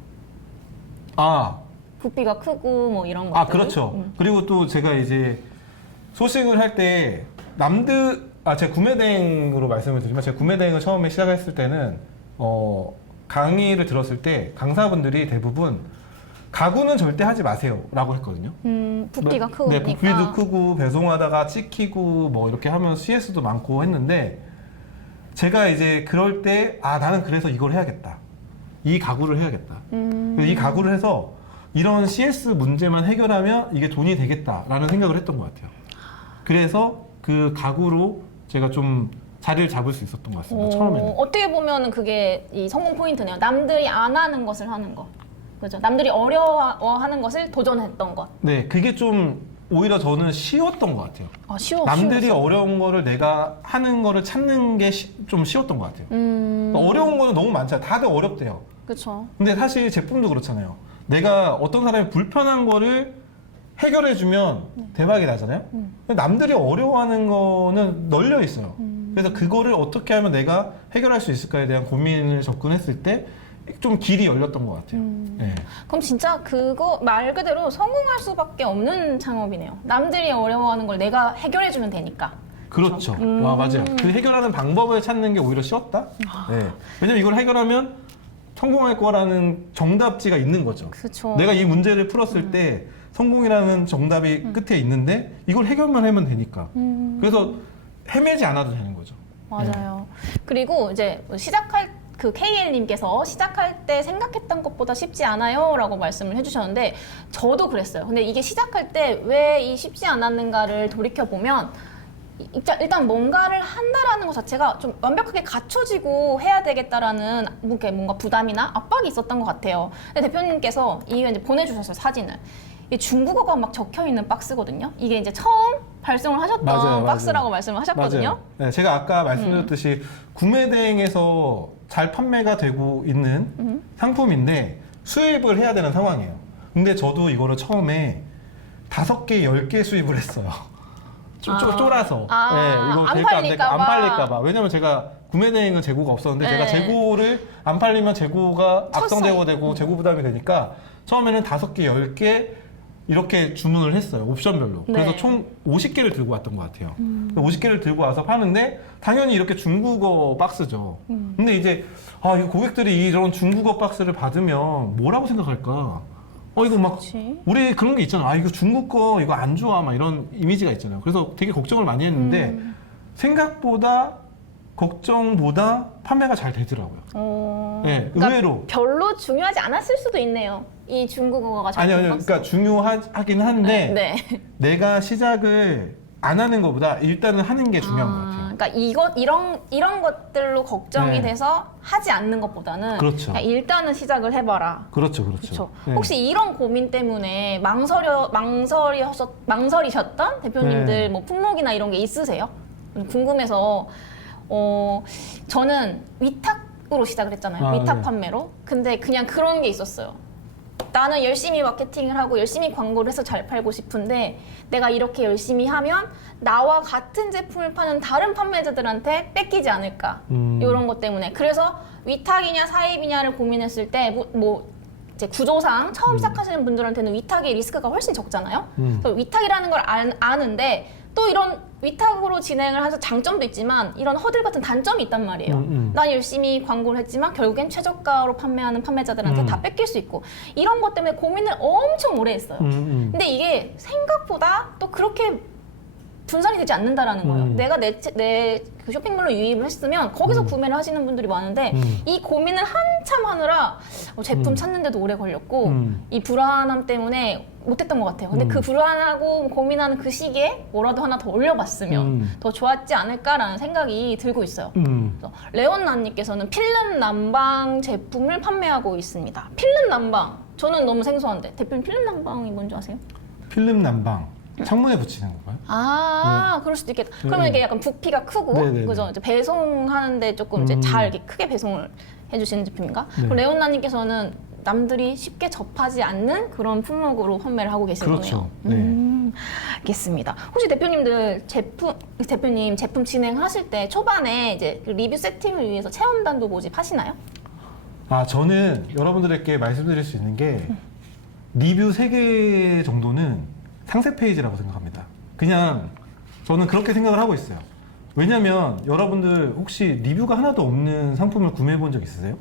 부피가 크고 뭐 이런 것들. 그렇죠. 그리고 또 제가 이제 소싱을 할 때 제가 구매대행으로 말씀을 드리면 제가 구매대행을 처음에 시작했을 때는 강의를 들었을 때 강사분들이 대부분 가구는 절대 하지 마세요 라고 했거든요. 부피가 크고 네, 그러니까. 부피도 크고 배송하다가 찍히고 뭐 이렇게 하면 CS도 많고 했는데 제가 이제 그럴 때 나는 그래서 이걸 해야겠다. 이 가구를 해야겠다. 이 가구를 해서 이런 CS 문제만 해결하면 이게 돈이 되겠다라는 생각을 했던 것 같아요. 그래서 그 가구로 제가 좀 자리를 잡을 수 있었던 것 같습니다. 처음에는. 어떻게 보면 그게 이 성공 포인트네요. 남들이 안 하는 것을 하는 것. 그죠? 남들이 어려워하는 것을 도전했던 것. 네, 그게 좀 오히려 저는 쉬웠던 것 같아요. 남들이 쉬웠어. 어려운 거를 내가 하는 거를 찾는 게 좀 쉬웠던 것 같아요. 어려운 거는 너무 많잖아요. 다들 어렵대요. 그렇죠. 근데 사실 제품도 그렇잖아요. 내가 어떤 사람이 불편한 거를 해결해주면 대박이 나잖아요. 근데 남들이 어려워하는 거는 널려 있어요. 그래서 그거를 어떻게 하면 내가 해결할 수 있을까에 대한 고민을 접근했을 때 좀 길이 열렸던 것 같아요. 네. 그럼 진짜 그거 말 그대로 성공할 수밖에 없는 창업이네요. 남들이 어려워하는 걸 내가 해결해주면 되니까. 그렇죠. 와, 맞아요. 그 해결하는 방법을 찾는 게 오히려 쉬웠다? 네. 왜냐면 이걸 해결하면 성공할 거라는 정답지가 있는 거죠. 그렇죠. 내가 이 문제를 풀었을 때 성공이라는 정답이 끝에 있는데 이걸 해결만 하면 되니까. 그래서 헤매지 않아도 되는 거죠. 맞아요. 그리고 이제 시작할 그 KL님께서 시작할 때 생각했던 것보다 쉽지 않아요 라고 말씀을 해주셨는데 저도 그랬어요. 근데 이게 시작할 때 왜 이 쉽지 않았는가를 돌이켜보면 일단 뭔가를 한다라는 것 자체가 좀 완벽하게 갖춰지고 해야 되겠다라는 뭔가 부담이나 압박이 있었던 것 같아요. 근데 대표님께서 이게 이제 보내주셨어요, 사진을. 이게 중국어가 막 적혀 있는 박스거든요. 이게 이제 처음 발송을 하셨던 맞아요. 박스라고 말씀을 하셨거든요. 맞아요. 네, 제가 아까 말씀드렸듯이 구매 대행에서 잘 판매가 되고 있는 상품인데 수입을 해야 되는 상황이에요. 근데 저도 이거를 처음에 5개, 10개 수입을 했어요. 쫄아서. 네, 이거 안 될까 안 될까 팔릴까 안 봐. 팔릴까 봐. 왜냐면 제가 구매 대행은 재고가 없었는데 네. 제가 재고를 안 팔리면 재고가 악성 재고 되고 재고 부담이 되니까 처음에는 5개, 10개 이렇게 주문을 했어요. 옵션별로. 네. 그래서 총 50개를 들고 왔던 것 같아요. 50개를 들고 와서 파는데 당연히 이렇게 중국어 박스죠. 근데 이제 이 고객들이 이런 중국어 박스를 받으면 뭐라고 생각할까? 이거 막 그치. 우리 그런 게 있잖아. 이거 중국 거 이거 안 좋아 막 이런 이미지가 있잖아요. 그래서 되게 걱정을 많이 했는데 생각보다 걱정보다 판매가 잘 되더라고요. 네, 그러니까 의외로. 별로 중요하지 않았을 수도 있네요. 이 중국어가 잘 아니요. 그러니까 중요하긴 한데 네. 내가 시작을 안 하는 것보다 일단은 하는 게 중요한 것 같아요. 그러니까 이런 것들로 걱정이 네. 돼서 하지 않는 것보다는 그렇죠. 그냥 일단은 시작을 해봐라. 그렇죠. 그렇죠. 네. 혹시 이런 고민 때문에 망설이셨던 대표님들 네. 뭐 품목이나 이런 게 있으세요? 궁금해서 저는 위탁으로 시작을 했잖아요. 위탁 네. 판매로. 근데 그냥 그런 게 있었어요. 나는 열심히 마케팅을 하고 열심히 광고를 해서 잘 팔고 싶은데 내가 이렇게 열심히 하면 나와 같은 제품을 파는 다른 판매자들한테 뺏기지 않을까 이런 것 때문에 그래서 위탁이냐 사입이냐를 고민했을 때 이제 구조상 처음 시작하시는 분들한테는 위탁의 리스크가 훨씬 적잖아요. 그래서 위탁이라는 걸 아는데 또 이런 위탁으로 진행을 해서 장점도 있지만 이런 허들 같은 단점이 있단 말이에요. 난 열심히 광고를 했지만 결국엔 최저가로 판매하는 판매자들한테 다 뺏길 수 있고 이런 것 때문에 고민을 엄청 오래 했어요. 근데 이게 생각보다 또 그렇게 분산이 되지 않는다라는 거예요. 내가 내 그 쇼핑몰로 유입을 했으면 거기서 구매를 하시는 분들이 많은데 이 고민을 한참 하느라 제품 찾는데도 오래 걸렸고 이 불안함 때문에 못했던 것 같아요. 근데 그 불안하고 고민하는 그 시기에 뭐라도 하나 더 올려봤으면 더 좋았지 않을까라는 생각이 들고 있어요. 그래서 레온나님께서는 필름 난방 제품을 판매하고 있습니다. 필름 난방 저는 너무 생소한데 대표님 필름 난방이 뭔지 아세요? 필름 난방 창문에 붙이는 건가요? 그럴 수도 있겠다. 그러면 이게 약간 부피가 크고, 네네네. 그죠? 이제 배송하는데 조금 이제 잘 이렇게 크게 배송을 해주시는 제품인가? 그리고 레온나님께서는 남들이 쉽게 접하지 않는 그런 품목으로 판매를 하고 계신 그렇죠. 거네요. 네. 알겠습니다. 혹시 대표님들 대표님 제품 진행하실 때 초반에 이제 그 리뷰 세팅을 위해서 체험단도 모집하시나요? 저는 여러분들에게 말씀드릴 수 있는 게 리뷰 3개 정도는 상세 페이지라고 생각합니다. 그냥 저는 그렇게 생각을 하고 있어요. 왜냐면 여러분들 혹시 리뷰가 하나도 없는 상품을 구매해 본 적 있으세요?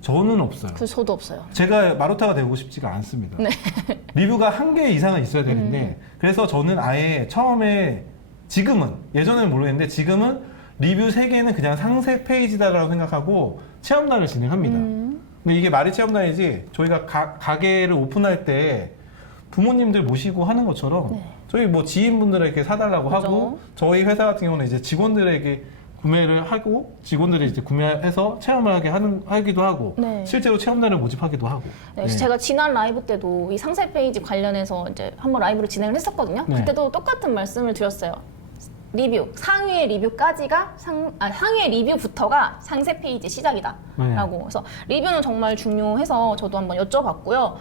저는 없어요. 저도 없어요. 제가 마루타가 되고 싶지가 않습니다. 네. 리뷰가 1개 이상은 있어야 되는데 그래서 저는 아예 처음에 지금은 예전에는 모르겠는데 지금은 리뷰 3개는 그냥 상세 페이지다라고 생각하고 체험단을 진행합니다. 근데 이게 말이 체험단이지 저희가 가게를 오픈할 때 부모님들 모시고 하는 것처럼 저희 뭐 지인분들에게 사달라고 그죠. 하고 저희 회사 같은 경우는 이제 직원들에게 구매를 하고 직원들이 이제 구매해서 체험을 하기도 하고 네. 실제로 체험단을 모집하기도 하고. 네, 제가 지난 라이브 때도 이 상세 페이지 관련해서 이제 한번 라이브를 진행을 했었거든요. 네. 그때도 똑같은 말씀을 드렸어요. 리뷰, 상위의 리뷰까지가 상위의 리뷰부터가 상세 페이지 시작이다라고. 그래서 리뷰는 정말 중요해서 저도 한번 여쭤봤고요.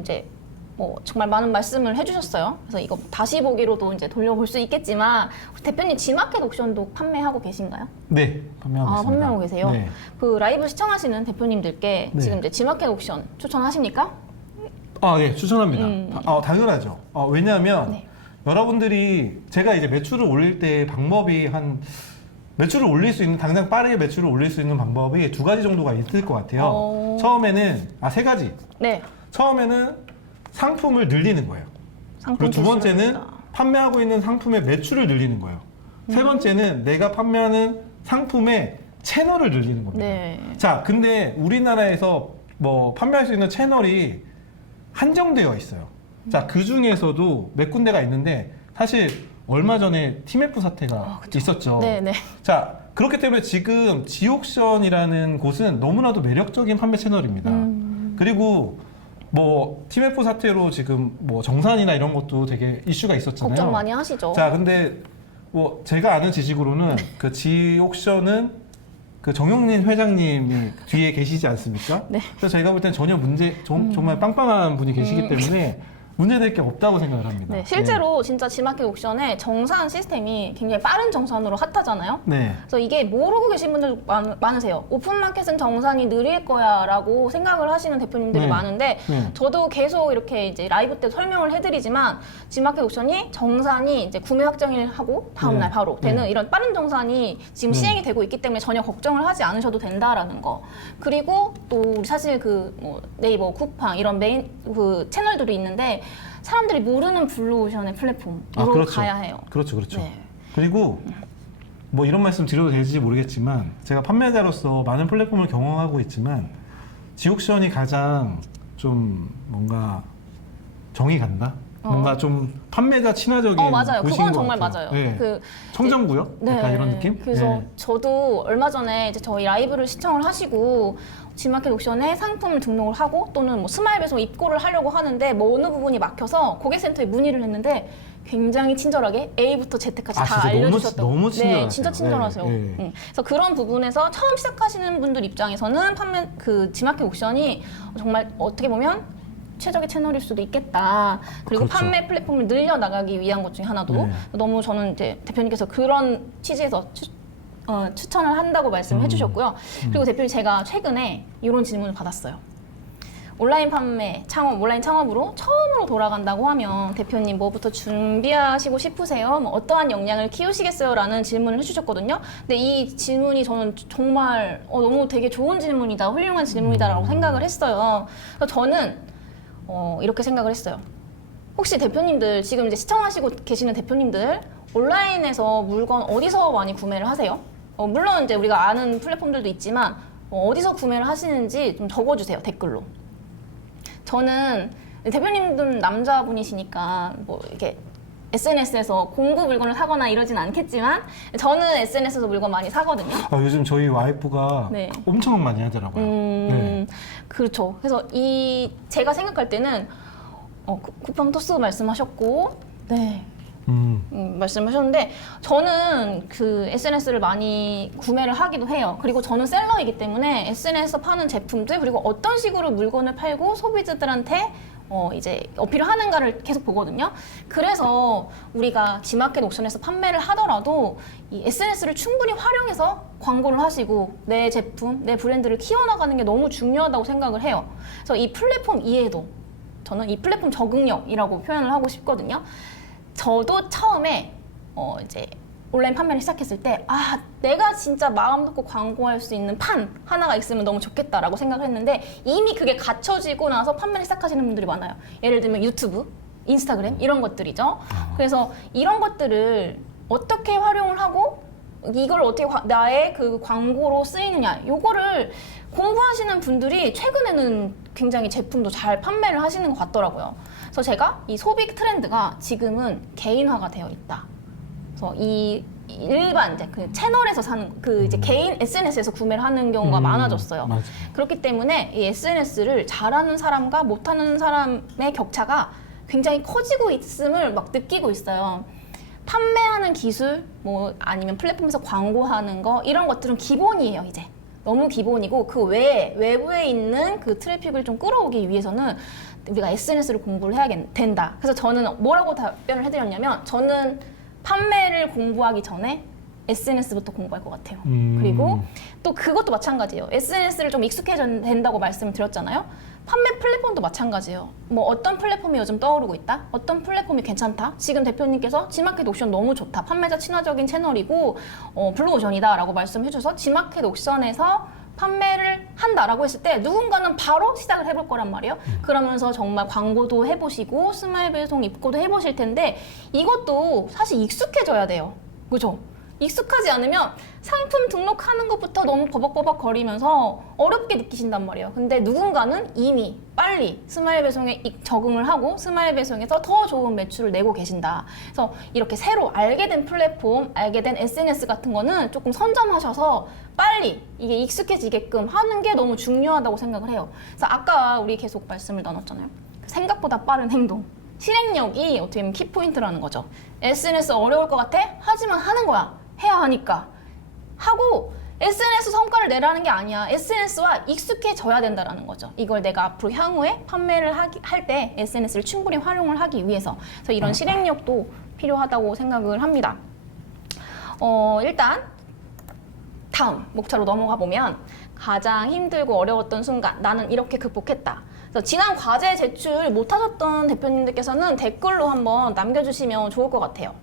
이제 뭐 정말 많은 말씀을 해주셨어요. 그래서 이거 다시 보기로도 이제 돌려볼 수 있겠지만 대표님 지마켓 옵션도 판매하고 계신가요? 네, 판매하고 있습니다. 판매하고 계세요. 네. 그 라이브 시청하시는 대표님들께 네. 지금 이제 지마켓 옵션 추천하십니까? 네, 추천합니다. 당연하죠. 왜냐하면 네. 여러분들이 제가 이제 매출을 올릴 때 방법이 매출을 올릴 수 있는 당장 빠르게 매출을 올릴 수 있는 방법이 2가지 정도가 있을 것 같아요. 처음에는 3가지. 네. 처음에는 상품을 늘리는 거예요. 상품 그리고 2번째는 개수입니다. 판매하고 있는 상품의 매출을 늘리는 거예요. 3번째는 내가 판매하는 상품의 채널을 늘리는 겁니다. 네. 자, 근데 우리나라에서 뭐 판매할 수 있는 채널이 한정되어 있어요. 자, 그 중에서도 몇 군데가 있는데 사실 얼마 전에 팀F 사태가 있었죠. 네네. 자, 그렇기 때문에 지금 지옥션이라는 곳은 너무나도 매력적인 판매 채널입니다. 그리고 뭐 팀F 사태로 지금 뭐 정산이나 이런 것도 되게 이슈가 있었잖아요. 걱정 많이 하시죠. 자, 근데 뭐 제가 아는 지식으로는 그 지옥션은 그 정용린 회장님이 뒤에 계시지 않습니까? 네. 그래서 제가 볼 땐 전혀 정말 빵빵한 분이 계시기 때문에 문제될 게 없다고 생각을 합니다. 네, 실제로 진짜 지마켓 옥션의 정산 시스템이 굉장히 빠른 정산으로 핫하잖아요. 네. 그래서 이게 모르고 계신 분들 많으세요. 오픈마켓은 정산이 느릴 거야라고 생각을 하시는 대표님들이 네. 많은데 네. 저도 계속 이렇게 이제 라이브 때 설명을 해드리지만 지마켓 옥션이 정산이 이제 구매 확정일 하고 다음날 네. 바로 되는 네. 이런 빠른 정산이 지금 네. 시행이 되고 있기 때문에 전혀 걱정을 하지 않으셔도 된다라는 거. 그리고 또 우리 사실 그 뭐 네이버, 쿠팡 이런 메인 그 채널들이 있는데 사람들이 모르는 블루오션의 플랫폼으로 그렇죠. 가야 해요. 그렇죠, 그렇죠. 네. 그리고 뭐 이런 말씀 드려도 될지 모르겠지만 제가 판매자로서 많은 플랫폼을 경험하고 있지만 지옥션이 가장 좀 뭔가 정이 간다. 뭔가 좀 판매자 친화적인 맞아요. 곳인 그건 것 정말 같아요. 맞아요. 네. 그 청정구역? 약간 이런 느낌? 그래서 네. 저도 얼마 전에 이제 저희 라이브를 시청을 하시고 지마켓 옥션에 상품을 등록을 하고 또는 뭐 스마일 배송 입고를 하려고 하는데 뭐 어느 부분이 막혀서 고객센터에 문의를 했는데 굉장히 친절하게 A부터 Z까지 다 진짜 알려주셨다고. 너무 친절하세요. 네, 진짜 친절하세요. 네, 네. 그래서 그런 부분에서 처음 시작하시는 분들 입장에서는 그 지마켓 옥션이 정말 어떻게 보면 최적의 채널일 수도 있겠다. 그리고 그렇죠. 판매 플랫폼을 늘려 나가기 위한 것 중에 하나도 네. 너무 저는 이제 대표님께서 그런 취지에서 추천을 한다고 말씀해 주셨고요. 그리고 대표님 제가 최근에 이런 질문을 받았어요. 온라인 판매 창업, 온라인 창업으로 처음으로 돌아간다고 하면 대표님 뭐부터 준비하시고 싶으세요? 뭐 어떠한 역량을 키우시겠어요? 라는 질문을 해주셨거든요. 근데 이 질문이 저는 정말 너무 되게 좋은 질문이다, 훌륭한 질문이다라고 생각을 했어요. 그래서 저는 이렇게 생각을 했어요. 혹시 대표님들 지금 이제 시청하시고 계시는 대표님들 온라인에서 물건 어디서 많이 구매를 하세요? 물론 이제 우리가 아는 플랫폼들도 있지만 어디서 구매를 하시는지 좀 적어주세요, 댓글로. 저는 대표님들은 남자분이시니까 뭐 이렇게 SNS에서 공구 물건을 사거나 이러진 않겠지만 저는 SNS에서 물건 많이 사거든요. 요즘 저희 와이프가 네. 엄청 많이 하더라고요. 네. 그렇죠. 그래서 제가 생각할 때는 쿠팡 토스 말씀하셨고, 네. 말씀하셨는데 저는 그 SNS를 많이 구매를 하기도 해요. 그리고 저는 셀러이기 때문에 SNS에서 파는 제품들 그리고 어떤 식으로 물건을 팔고 소비자들한테 이제 어필을 하는가를 계속 보거든요. 그래서 우리가 지마켓 옥션에서 판매를 하더라도 이 SNS를 충분히 활용해서 광고를 하시고 내 제품, 내 브랜드를 키워나가는 게 너무 중요하다고 생각을 해요. 그래서 이 플랫폼 이해도 저는 이 플랫폼 적응력이라고 표현을 하고 싶거든요. 저도 처음에 이제 온라인 판매를 시작했을 때 내가 진짜 마음 놓고 광고할 수 있는 판 하나가 있으면 너무 좋겠다라고 생각을 했는데 이미 그게 갖춰지고 나서 판매를 시작하시는 분들이 많아요. 예를 들면 유튜브, 인스타그램 이런 것들이죠. 그래서 이런 것들을 어떻게 활용을 하고 이걸 어떻게 나의 그 광고로 쓰이느냐 요거를 공부하시는 분들이 최근에는 굉장히 제품도 잘 판매를 하시는 것 같더라고요. 그래서 제가 이 소비 트렌드가 지금은 개인화가 되어 있다. 그래서 이 일반 이제 그 채널에서 사는 그 이제 개인 SNS에서 구매를 하는 경우가 많아졌어요. 맞아요. 그렇기 때문에 이 SNS를 잘하는 사람과 못하는 사람의 격차가 굉장히 커지고 있음을 막 느끼고 있어요. 판매하는 기술, 뭐 아니면 플랫폼에서 광고하는 거 이런 것들은 기본이에요, 이제. 너무 기본이고 그 외에 외부에 있는 그 트래픽을 좀 끌어오기 위해서는 우리가 SNS를 공부를 해야 된다. 그래서 저는 뭐라고 답변을 해드렸냐면 저는 판매를 공부하기 전에 SNS부터 공부할 것 같아요. 그리고 또 그것도 마찬가지예요. SNS를 좀 익숙해져야 된다고 말씀을 드렸잖아요. 판매 플랫폼도 마찬가지예요. 뭐 어떤 플랫폼이 요즘 떠오르고 있다? 어떤 플랫폼이 괜찮다? 지금 대표님께서 지마켓 옥션 너무 좋다. 판매자 친화적인 채널이고 블루오션이다 라고 말씀해 주셔서 지마켓 옥션에서 판매를 한다라고 했을 때 누군가는 바로 시작을 해볼 거란 말이에요. 그러면서 정말 광고도 해보시고 스마일 배송 입고도 해보실 텐데 이것도 사실 익숙해져야 돼요. 그죠? 익숙하지 않으면 상품 등록하는 것부터 너무 버벅버벅 거리면서 어렵게 느끼신단 말이에요. 근데 누군가는 이미 빨리 스마일 배송에 적응을 하고 스마일 배송에서 더 좋은 매출을 내고 계신다. 그래서 이렇게 새로 알게 된 플랫폼, 알게 된 SNS 같은 거는 조금 선점하셔서 빨리 이게 익숙해지게끔 하는 게 너무 중요하다고 생각을 해요. 그래서 아까 우리 계속 말씀을 나눴잖아요. 생각보다 빠른 행동. 실행력이 어떻게 보면 키포인트라는 거죠. SNS 어려울 것 같아? 하지만 하는 거야. 해야 하니까. 하고 SNS 성과를 내라는 게 아니야. SNS와 익숙해져야 된다는 거죠. 이걸 내가 앞으로 향후에 판매를 할 때 SNS를 충분히 활용을 하기 위해서. 그래서 이런 실행력도 필요하다고 생각을 합니다. 일단 다음 목차로 넘어가 보면 가장 힘들고 어려웠던 순간 나는 이렇게 극복했다. 그래서 지난 과제 제출 못하셨던 대표님들께서는 댓글로 한번 남겨주시면 좋을 것 같아요.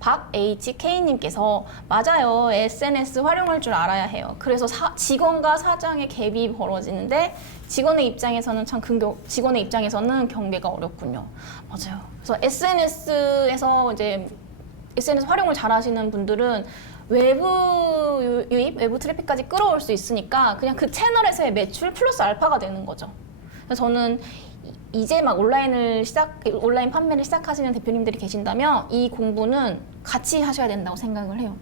박HK님께서 맞아요. SNS 활용할 줄 알아야 해요. 그래서 직원과 사장의 갭이 벌어지는데 직원의 입장에서는 직원의 입장에서는 경계가 어렵군요. 맞아요. 그래서 SNS에서 이제 SNS 활용을 잘 하시는 분들은 외부 유입, 외부 트래픽까지 끌어올 수 있으니까 그냥 그 채널에서의 매출 플러스 알파가 되는 거죠. 그래서 저는 이제 막 온라인 판매를 시작하시는 대표님들이 계신다면 이 공부는 같이 하셔야 된다고 생각을 해요.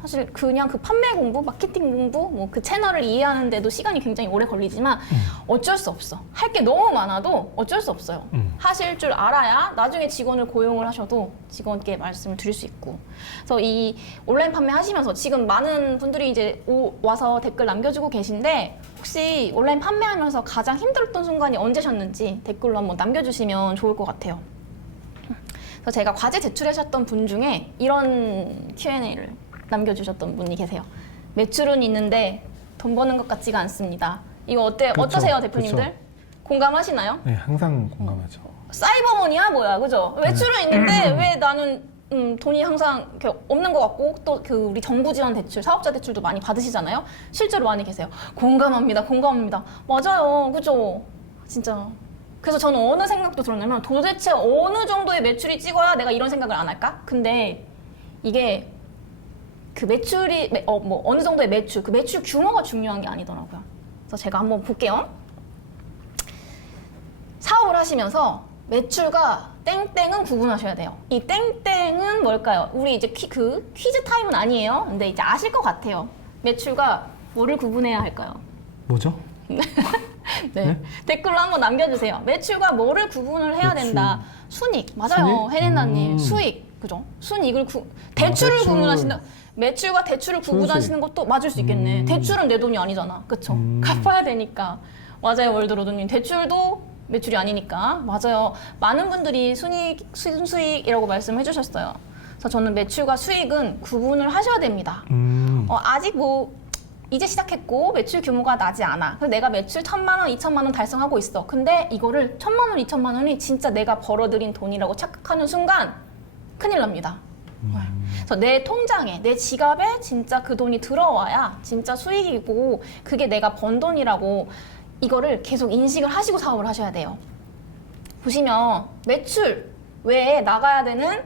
사실 그냥 그 판매 공부, 마케팅 공부, 뭐 그 채널을 이해하는데도 시간이 굉장히 오래 걸리지만 어쩔 수 없어. 할 게 너무 많아도 어쩔 수 없어요. 하실 줄 알아야 나중에 직원을 고용을 하셔도 직원께 말씀을 드릴 수 있고. 그래서 이 온라인 판매 하시면서 지금 많은 분들이 이제 와서 댓글 남겨주고 계신데 혹시 온라인 판매하면서 가장 힘들었던 순간이 언제셨는지 댓글로 한번 남겨주시면 좋을 것 같아요. 그래서 제가 과제 제출하셨던 분 중에 이런 Q&A를 남겨주셨던 분이 계세요. 매출은 있는데 돈 버는 것 같지가 않습니다. 이거 어떠세요, 대표님들? 그쵸. 공감하시나요? 네, 항상 공감하죠. 사이버머니야 뭐야, 그죠? 매출은 있는데 왜 나는 돈이 항상 이렇게 없는 것 같고 또 그 우리 정부 지원 대출, 사업자 대출도 많이 받으시잖아요. 실제로 많이 계세요. 공감합니다, 공감합니다. 맞아요, 그죠? 진짜. 그래서 저는 어느 생각도 들었냐면 도대체 어느 정도의 매출이 찍어야 내가 이런 생각을 안 할까? 근데 이게 그 매출이 어느 정도의 매출, 그 매출 규모가 중요한 게 아니더라고요. 그래서 제가 한번 볼게요. 사업을 하시면서 매출과 땡땡은 구분하셔야 돼요. 이 땡땡은 뭘까요? 우리 이제 퀴즈 타임은 아니에요. 근데 이제 아실 것 같아요. 매출과 뭐를 구분해야 할까요? 뭐죠? 네. 댓글로 한번 남겨주세요. 매출과 뭐를 구분을 해야 매출. 된다. 순익. 맞아요. 순익? 헤렌나님. 수익. 그죠? 순익을 대출을 대출. 구분하신다. 매출과 대출을 구분하시는 것도 맞을 수 있겠네. 대출은 내 돈이 아니잖아. 그쵸? 갚아야 되니까. 맞아요. 월드로드님. 대출도 매출이 아니니까. 맞아요. 많은 분들이 순수익이라고 말씀해 주셨어요. 그래서 저는 매출과 수익은 구분을 하셔야 됩니다. 아직 이제 시작했고 매출 규모가 나지 않아. 그래서 내가 매출 1,000만 원, 2,000만 원 달성하고 있어. 근데 이거를 1,000만 원, 2,000만 원이 진짜 내가 벌어들인 돈이라고 착각하는 순간 큰일 납니다. 그래서 내 통장에, 내 지갑에 진짜 그 돈이 들어와야 진짜 수익이고 그게 내가 번 돈이라고 이거를 계속 인식을 하시고 사업을 하셔야 돼요. 보시면 매출 외에 나가야 되는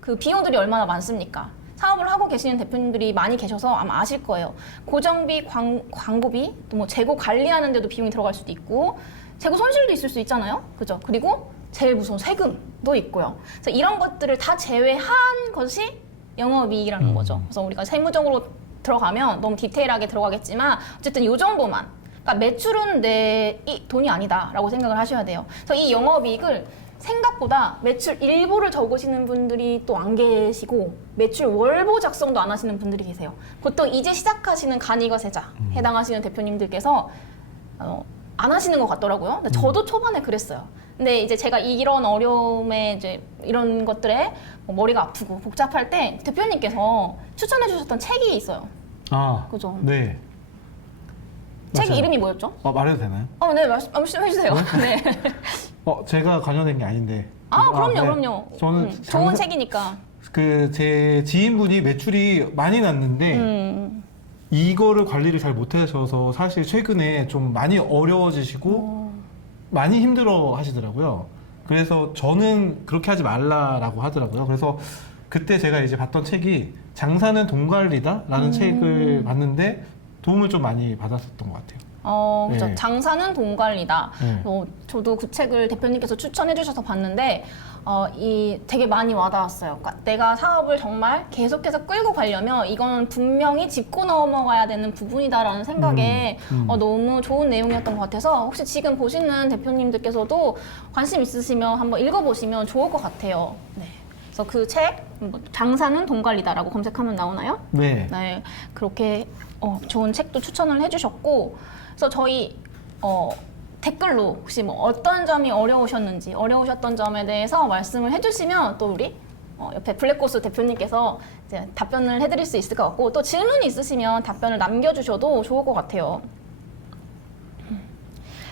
그 비용들이 얼마나 많습니까? 사업을 하고 계시는 대표님들이 많이 계셔서 아마 아실 거예요. 고정비, 광고비, 또 뭐 재고 관리하는 데도 비용이 들어갈 수도 있고 재고 손실도 있을 수 있잖아요. 그죠? 그리고 제일 무서운 세금도 있고요. 그래서 이런 것들을 다 제외한 것이 영업이익이라는 거죠. 그래서 우리가 세무적으로 들어가면 너무 디테일하게 들어가겠지만 어쨌든 이 정도만. 그러니까 매출은 내 돈이 아니다라고 생각을 하셔야 돼요. 그래서 이 영업이익을 생각보다 매출 일부를 적으시는 분들이 또 안 계시고 매출 월보 작성도 안 하시는 분들이 계세요. 보통 이제 시작하시는 간이거세자 해당하시는 대표님들께서 안 하시는 것 같더라고요. 근데 저도 초반에 그랬어요. 근데 이제 제가 이런 어려움에 이제 이런 것들에 머리가 아프고 복잡할 때 대표님께서 추천해 주셨던 책이 있어요. 아, 그죠? 네. 책 맞아요. 이름이 뭐였죠? 말해도 되나요? 네, 말씀해 주세요. 네. 제가 관여된 게 아닌데. 그럼요, 네. 그럼요. 저는 좋은 책이니까. 제 지인분이 매출이 많이 났는데 이거를 관리를 잘 못하셔서 사실 최근에 좀 많이 어려워지시고 많이 힘들어 하시더라고요. 그래서 저는 그렇게 하지 말라라고 하더라고요. 그래서 그때 제가 이제 봤던 책이 장사는 돈 관리다라는 책을 봤는데 도움을 좀 많이 받았었던 것 같아요. 그죠. 네. 장사는 돈 관리다. 네. 저도 그 책을 대표님께서 추천해 주셔서 봤는데 되게 많이 와닿았어요. 그러니까 내가 사업을 정말 계속해서 끌고 가려면 이거는 분명히 짚고 넘어가야 되는 부분이다라는 생각에 너무 좋은 내용이었던 것 같아서 혹시 지금 보시는 대표님들께서도 관심 있으시면 한번 읽어보시면 좋을 것 같아요. 네. 그래서 그 책, 장사는 돈 관리다라고 검색하면 나오나요? 네. 네, 그렇게 좋은 책도 추천을 해주셨고, 그래서 저희 댓글로 혹시 뭐 어떤 점이 어려우셨는지, 어려우셨던 점에 대해서 말씀을 해주시면 또 우리 옆에 블랙고스 대표님께서 이제 답변을 해드릴 수 있을 것 같고, 또 질문이 있으시면 답변을 남겨주셔도 좋을 것 같아요.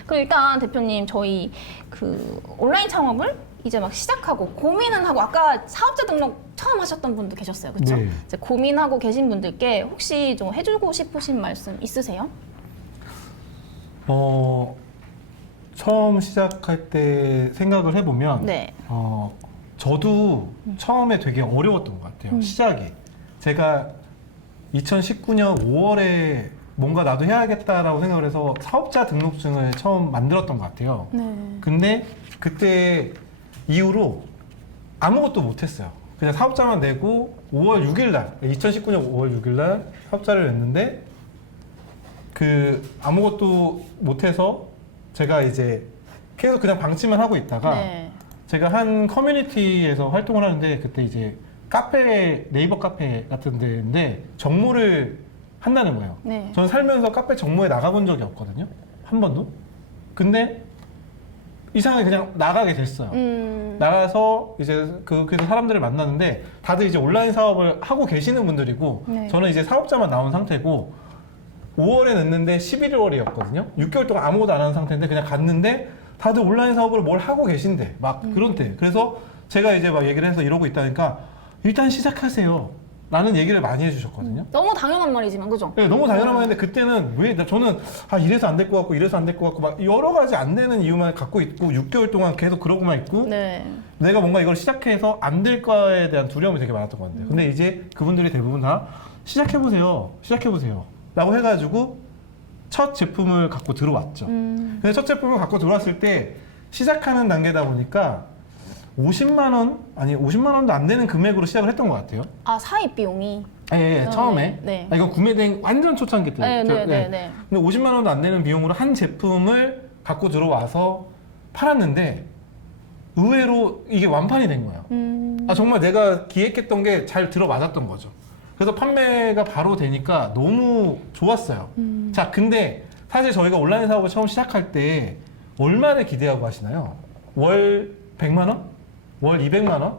그리고 일단 대표님, 저희 그 온라인 창업을 이제 막 시작하고 고민은 하고, 아까 사업자 등록 처음 하셨던 분도 계셨어요, 그렇죠? 네. 이제 고민하고 계신 분들께 혹시 좀 해주고 싶으신 말씀 있으세요? 처음 시작할 때 생각을 해보면 네. 저도 처음에 되게 어려웠던 것 같아요. 시작이. 제가 2019년 5월에 뭔가 나도 해야겠다라고 생각을 해서 사업자 등록증을 처음 만들었던 것 같아요. 네. 근데 그때 이후로 아무것도 못했어요. 그냥 사업자만 내고 5월 6일 날, 2019년 5월 6일 날 사업자를 냈는데 아무것도 못해서 제가 이제 계속 그냥 방치만 하고 있다가 네. 제가 한 커뮤니티에서 활동을 하는데 그때 이제 네이버 카페 같은 데인데 정모를 한다는 거예요. 네. 저는 살면서 카페 정모에 나가본 적이 없거든요. 한 번도. 근데 이상하게 그냥 나가게 됐어요. 나가서 이제 그래서 사람들을 만났는데 다들 이제 온라인 사업을 하고 계시는 분들이고 네. 저는 이제 사업자만 나온 상태고 5월에 냈는데 11월이었거든요. 6개월 동안 아무것도 안 하는 상태인데 그냥 갔는데 다들 온라인 사업을 뭘 하고 계신데 막 그런 때. 그래서 제가 이제 막 얘기를 해서 이러고 있다니까 일단 시작하세요. 라는 얘기를 많이 해주셨거든요. 너무 당연한 말이지만, 그죠? 네, 너무 당연한 말인데 그때는 저는 이래서 안 될 것 같고 이래서 안 될 것 같고 막 여러 가지 안 되는 이유만 갖고 있고 6개월 동안 계속 그러고만 있고 네. 내가 뭔가 이걸 시작해서 안 될 거에 대한 두려움이 되게 많았던 것 같아요. 근데 이제 그분들이 대부분 다 시작해보세요. 라고 해가지고 첫 제품을 갖고 들어왔죠. 근데 첫 제품을 갖고 들어왔을 때 시작하는 단계다 보니까 50만 원도 안 되는 금액으로 시작을 했던 것 같아요. 사입 비용이. 예, 처음에. 네. 이건 구매된 완전 초창기 때. 네. 근데 50만 원도 안 되는 비용으로 한 제품을 갖고 들어와서 팔았는데 의외로 이게 완판이 된 거예요. 정말 내가 기획했던 게 잘 들어맞았던 거죠. 그래서 판매가 바로 되니까 너무 좋았어요. 자, 근데 사실 저희가 온라인 사업을 처음 시작할 때 얼마를 기대하고 하시나요? 월 100만 원? 월 200만 원?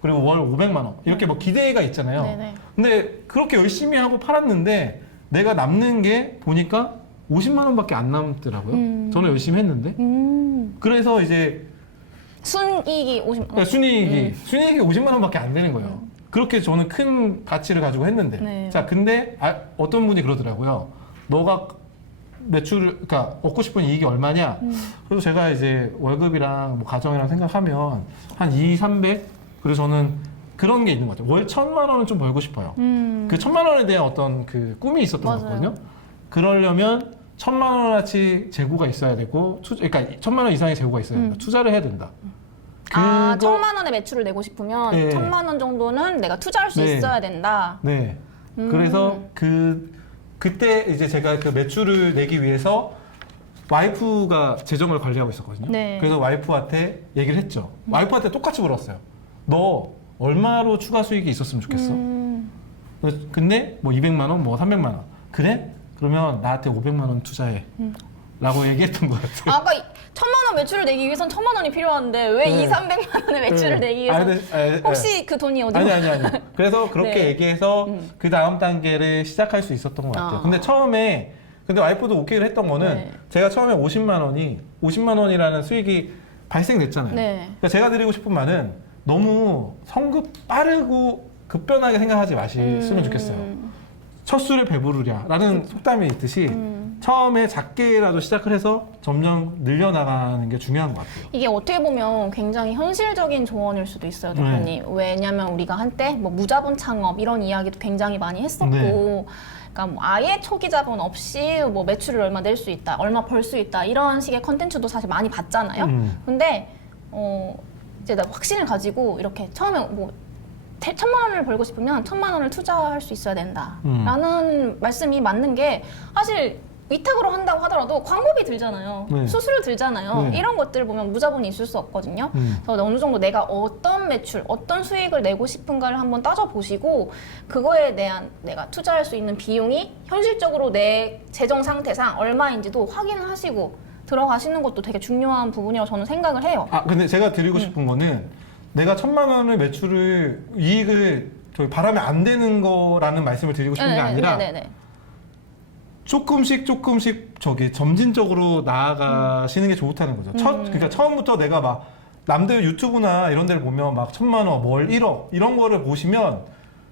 그리고 월 500만 원? 이렇게 뭐 기대가 있잖아요. 네네. 근데 그렇게 열심히 하고 팔았는데 내가 남는 게 보니까 50만 원밖에 안 남더라고요. 저는 열심히 했는데. 그래서 이제 순이익이 50만 원. 순이익이 50만 원밖에 안 되는 거예요. 그렇게 저는 큰 가치를 가지고 했는데. 네. 자, 근데 어떤 분이 그러더라고요. 너가 그러니까 얻고 싶은 이익이 얼마냐? 그래서 제가 이제 월급이랑 뭐 가정이랑 생각하면 한 300? 그래서 저는 그런 게 있는 것 같아요. 월 1,000만 원은 좀 벌고 싶어요. 그 1,000만 원에 대한 어떤 그 꿈이 있었던 맞아요. 거거든요. 그러려면 1,000만 원어치 재고가 있어야 되고, 그러니까 1,000만 원 이상의 재고가 있어야 된다. 투자를 해야 된다. 1,000만 원의 매출을 내고 싶으면 네. 1,000만 원 정도는 내가 투자할 수 네. 있어야 된다. 네. 그래서 그때 이제 제가 그 매출을 내기 위해서 와이프가 재정을 관리하고 있었거든요. 네. 그래서 와이프한테 얘기를 했죠. 와이프한테 똑같이 물었어요. 너 얼마로 추가 수익이 있었으면 좋겠어? 근데 뭐 200만 원, 뭐 300만 원. 그래? 그러면 나한테 500만 원 투자해. 라고 얘기했던 것 같아요. 아까 1,000만 원 매출을 내기 위해선 1,000만 원이 필요한데 왜 네. 200~300만 원의 매출을 네. 내기 위해서 근데, 혹시 그 돈이 어디로 아니. 그래서 그렇게 네. 얘기해서 그 다음 단계를 시작할 수 있었던 것 같아요. 근데 와이프도 오케이를 했던 거는 네. 제가 처음에 50만 원이라는 수익이 발생됐잖아요. 네. 그러니까 제가 드리고 싶은 말은 너무 성급 빠르고 급변하게 생각하지 마셨으면 좋겠어요. 첫 술에 배부르랴라는 속담이 있듯이 처음에 작게라도 시작을 해서 점점 늘려나가는 게 중요한 것 같아요. 이게 어떻게 보면 굉장히 현실적인 조언일 수도 있어요, 대표님. 왜냐면 우리가 한때 뭐 무자본 창업 이런 이야기도 굉장히 많이 했었고, 네. 그러니까 뭐 아예 초기 자본 없이 뭐 매출을 얼마 낼 수 있다, 얼마 벌 수 있다 이런 식의 컨텐츠도 사실 많이 봤잖아요. 근데 이제 나 확신을 가지고 이렇게 처음에 뭐 1,000만 원을 벌고 싶으면 1,000만 원을 투자할 수 있어야 된다라는 말씀이 맞는 게 사실 위탁으로 한다고 하더라도 광고비 들잖아요. 네. 수수료 들잖아요. 네. 이런 것들을 보면 무자본이 있을 수 없거든요. 그래서 어느 정도 내가 어떤 매출, 어떤 수익을 내고 싶은가를 한번 따져보시고 그거에 대한 내가 투자할 수 있는 비용이 현실적으로 내 재정 상태상 얼마인지도 확인을 하시고 들어가시는 것도 되게 중요한 부분이라고 저는 생각을 해요. 아, 근데 제가 드리고 싶은 거는 내가 1,000만 원을 이익을 저기 바라면 안 되는 거라는 말씀을 드리고 싶은 게 아니라 조금씩 저기 점진적으로 나아가시는 게 좋다는 거죠. 그러니까 처음부터 내가 막 남들 유튜브나 이런 데를 보면 막 1,000만 원, 월 1억 이런 거를 보시면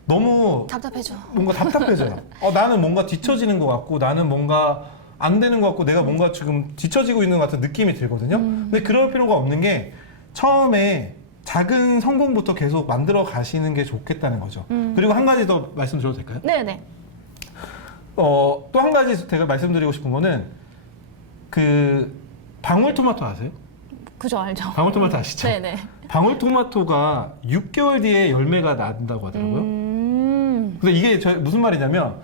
너무 답답해져. 뭔가 답답해져요. 나는 뭔가 뒤처지는 것 같고 나는 뭔가 안 되는 것 같고 내가 뭔가 지금 뒤처지고 있는 것 같은 느낌이 들거든요. 근데 그럴 필요가 없는 게 처음에 작은 성공부터 계속 만들어 가시는 게 좋겠다는 거죠. 그리고 한 가지 더 말씀드려도 될까요? 네네. 또 한 가지 제가 말씀드리고 싶은 거는 그 방울토마토 아세요? 그죠, 알죠. 방울토마토 아시죠? 네네. 방울토마토가 6개월 뒤에 열매가 난다고 하더라고요. 근데 이게 무슨 말이냐면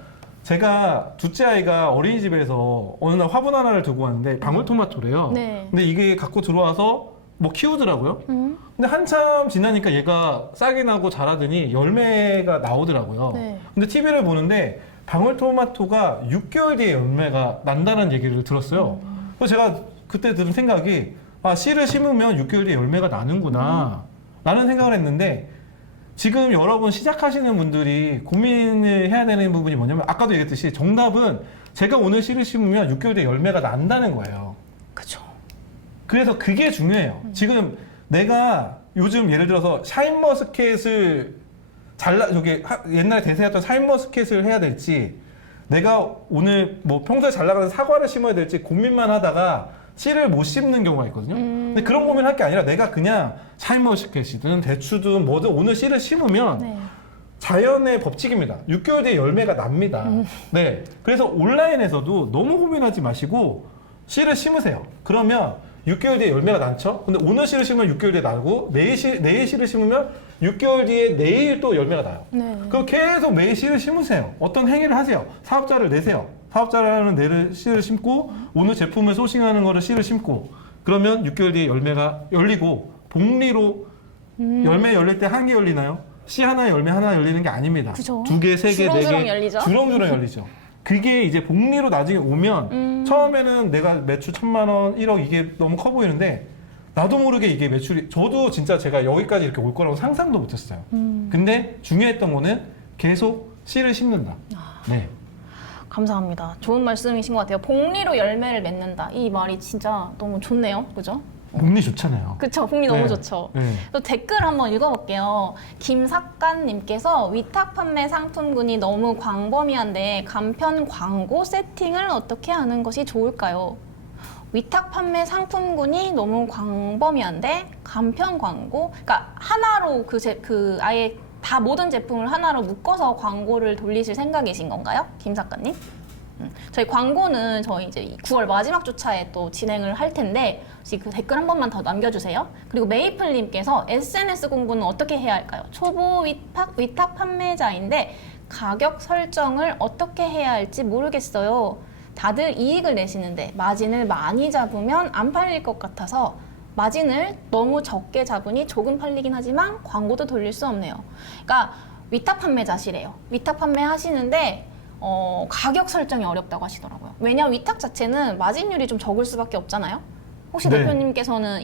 제가 둘째 아이가 어린이집에서 어느 날 화분 하나를 두고 왔는데 방울토마토래요. 네. 근데 이게 갖고 들어와서 뭐 키우더라고요. 근데 한참 지나니까 얘가 싹이 나고 자라더니 열매가 나오더라고요. 네. 근데 TV를 보는데 방울토마토가 6개월 뒤에 열매가 난다는 얘기를 들었어요. 그래서 제가 그때 들은 생각이 씨를 심으면 6개월 뒤에 열매가 나는구나 라는 생각을 했는데 지금 여러분 시작하시는 분들이 고민을 해야 되는 부분이 뭐냐면 아까도 얘기했듯이 정답은 제가 오늘 씨를 심으면 6개월 뒤에 열매가 난다는 거예요. 그죠. 그래서 그게 중요해요. 지금 내가 요즘 예를 들어서 샤인머스켓을 옛날에 대세였던 샤인머스켓을 해야 될지 내가 오늘 뭐 평소에 잘 나가는 사과를 심어야 될지 고민만 하다가 씨를 못 심는 경우가 있거든요. 근데 그런 고민할 게 아니라 내가 그냥 샤인머스켓이든 대추든 뭐든 오늘 씨를 심으면 네. 자연의 법칙입니다. 6개월 뒤에 열매가 납니다. 네. 그래서 온라인에서도 너무 고민하지 마시고 씨를 심으세요. 그러면 6개월 뒤에 열매가 낳죠? 근데 오늘 씨를 심으면 6개월 뒤에 나고 내일 씨를 심으면 6개월 뒤에 내일 또 열매가 나요. 네. 그럼 계속 매일 씨를 심으세요. 어떤 행위를 하세요. 사업자를 내세요. 사업자라는 내를 씨를 심고 오늘 제품을 소싱하는 거를 씨를 심고 그러면 6개월 뒤에 열매가 열리고 복리로 열매 열릴 때 한 개 열리나요? 씨 하나 열매 하나 열리는 게 아닙니다. 그죠. 2개, 3개, 4개 주렁주렁 열리죠. 주렁주렁 열리죠. 그게 이제 복리로 나중에 오면 처음에는 내가 매출 1,000만 원, 1억 이게 너무 커 보이는데 나도 모르게 이게 매출이 저도 진짜 제가 여기까지 이렇게 올 거라고 상상도 못했어요. 근데 중요했던 거는 계속 씨를 심는다. 네. 감사합니다. 좋은 말씀이신 것 같아요. 복리로 열매를 맺는다. 이 말이 진짜 너무 좋네요. 그죠? 복리 좋잖아요. 그쵸. 복리 너무 네. 좋죠. 네. 또 댓글 한번 읽어볼게요. 김삭관님께서 위탁 판매 상품군이 너무 광범위한데 간편 광고 세팅을 어떻게 하는 것이 좋을까요? 위탁 판매 상품군이 너무 광범위한데 간편 광고, 그러니까 하나로 아예 다 모든 제품을 하나로 묶어서 광고를 돌리실 생각이신 건가요, 김 작가님? 저희 광고는 저희 이제 9월 마지막 주차에 또 진행을 할 텐데 혹시 그 댓글 한 번만 더 남겨주세요. 그리고 메이플님께서 SNS 공부는 어떻게 해야 할까요? 초보 위탁 판매자인데 가격 설정을 어떻게 해야 할지 모르겠어요. 다들 이익을 내시는데 마진을 많이 잡으면 안 팔릴 것 같아서 마진을 너무 적게 잡으니 조금 팔리긴 하지만 광고도 돌릴 수 없네요. 그러니까 위탁 판매자시래요. 위탁 판매 하시는데 가격 설정이 어렵다고 하시더라고요. 왜냐하면 위탁 자체는 마진율이 좀 적을 수밖에 없잖아요. 혹시 네. 대표님께서는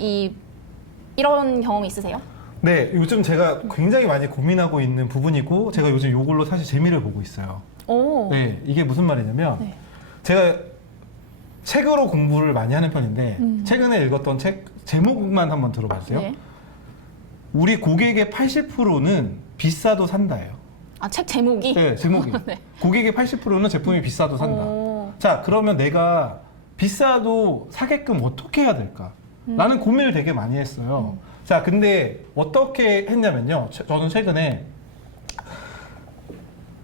이런 경험이 있으세요? 네, 요즘 제가 굉장히 많이 고민하고 있는 부분이고 제가 요즘 이걸로 사실 재미를 보고 있어요. 오. 네, 이게 무슨 말이냐면 네. 제가 책으로 공부를 많이 하는 편인데 최근에 읽었던 책 제목만 한번 들어봐 주세요. 네. 우리 고객의 80%는 비싸도 산다예요. 아, 책 제목이? 네, 제목이. 네. 고객의 80%는 제품이 비싸도 산다. 오. 자, 그러면 내가 비싸도 사게끔 어떻게 해야 될까? 라는 고민을 되게 많이 했어요. 자, 근데 어떻게 했냐면요. 저는 최근에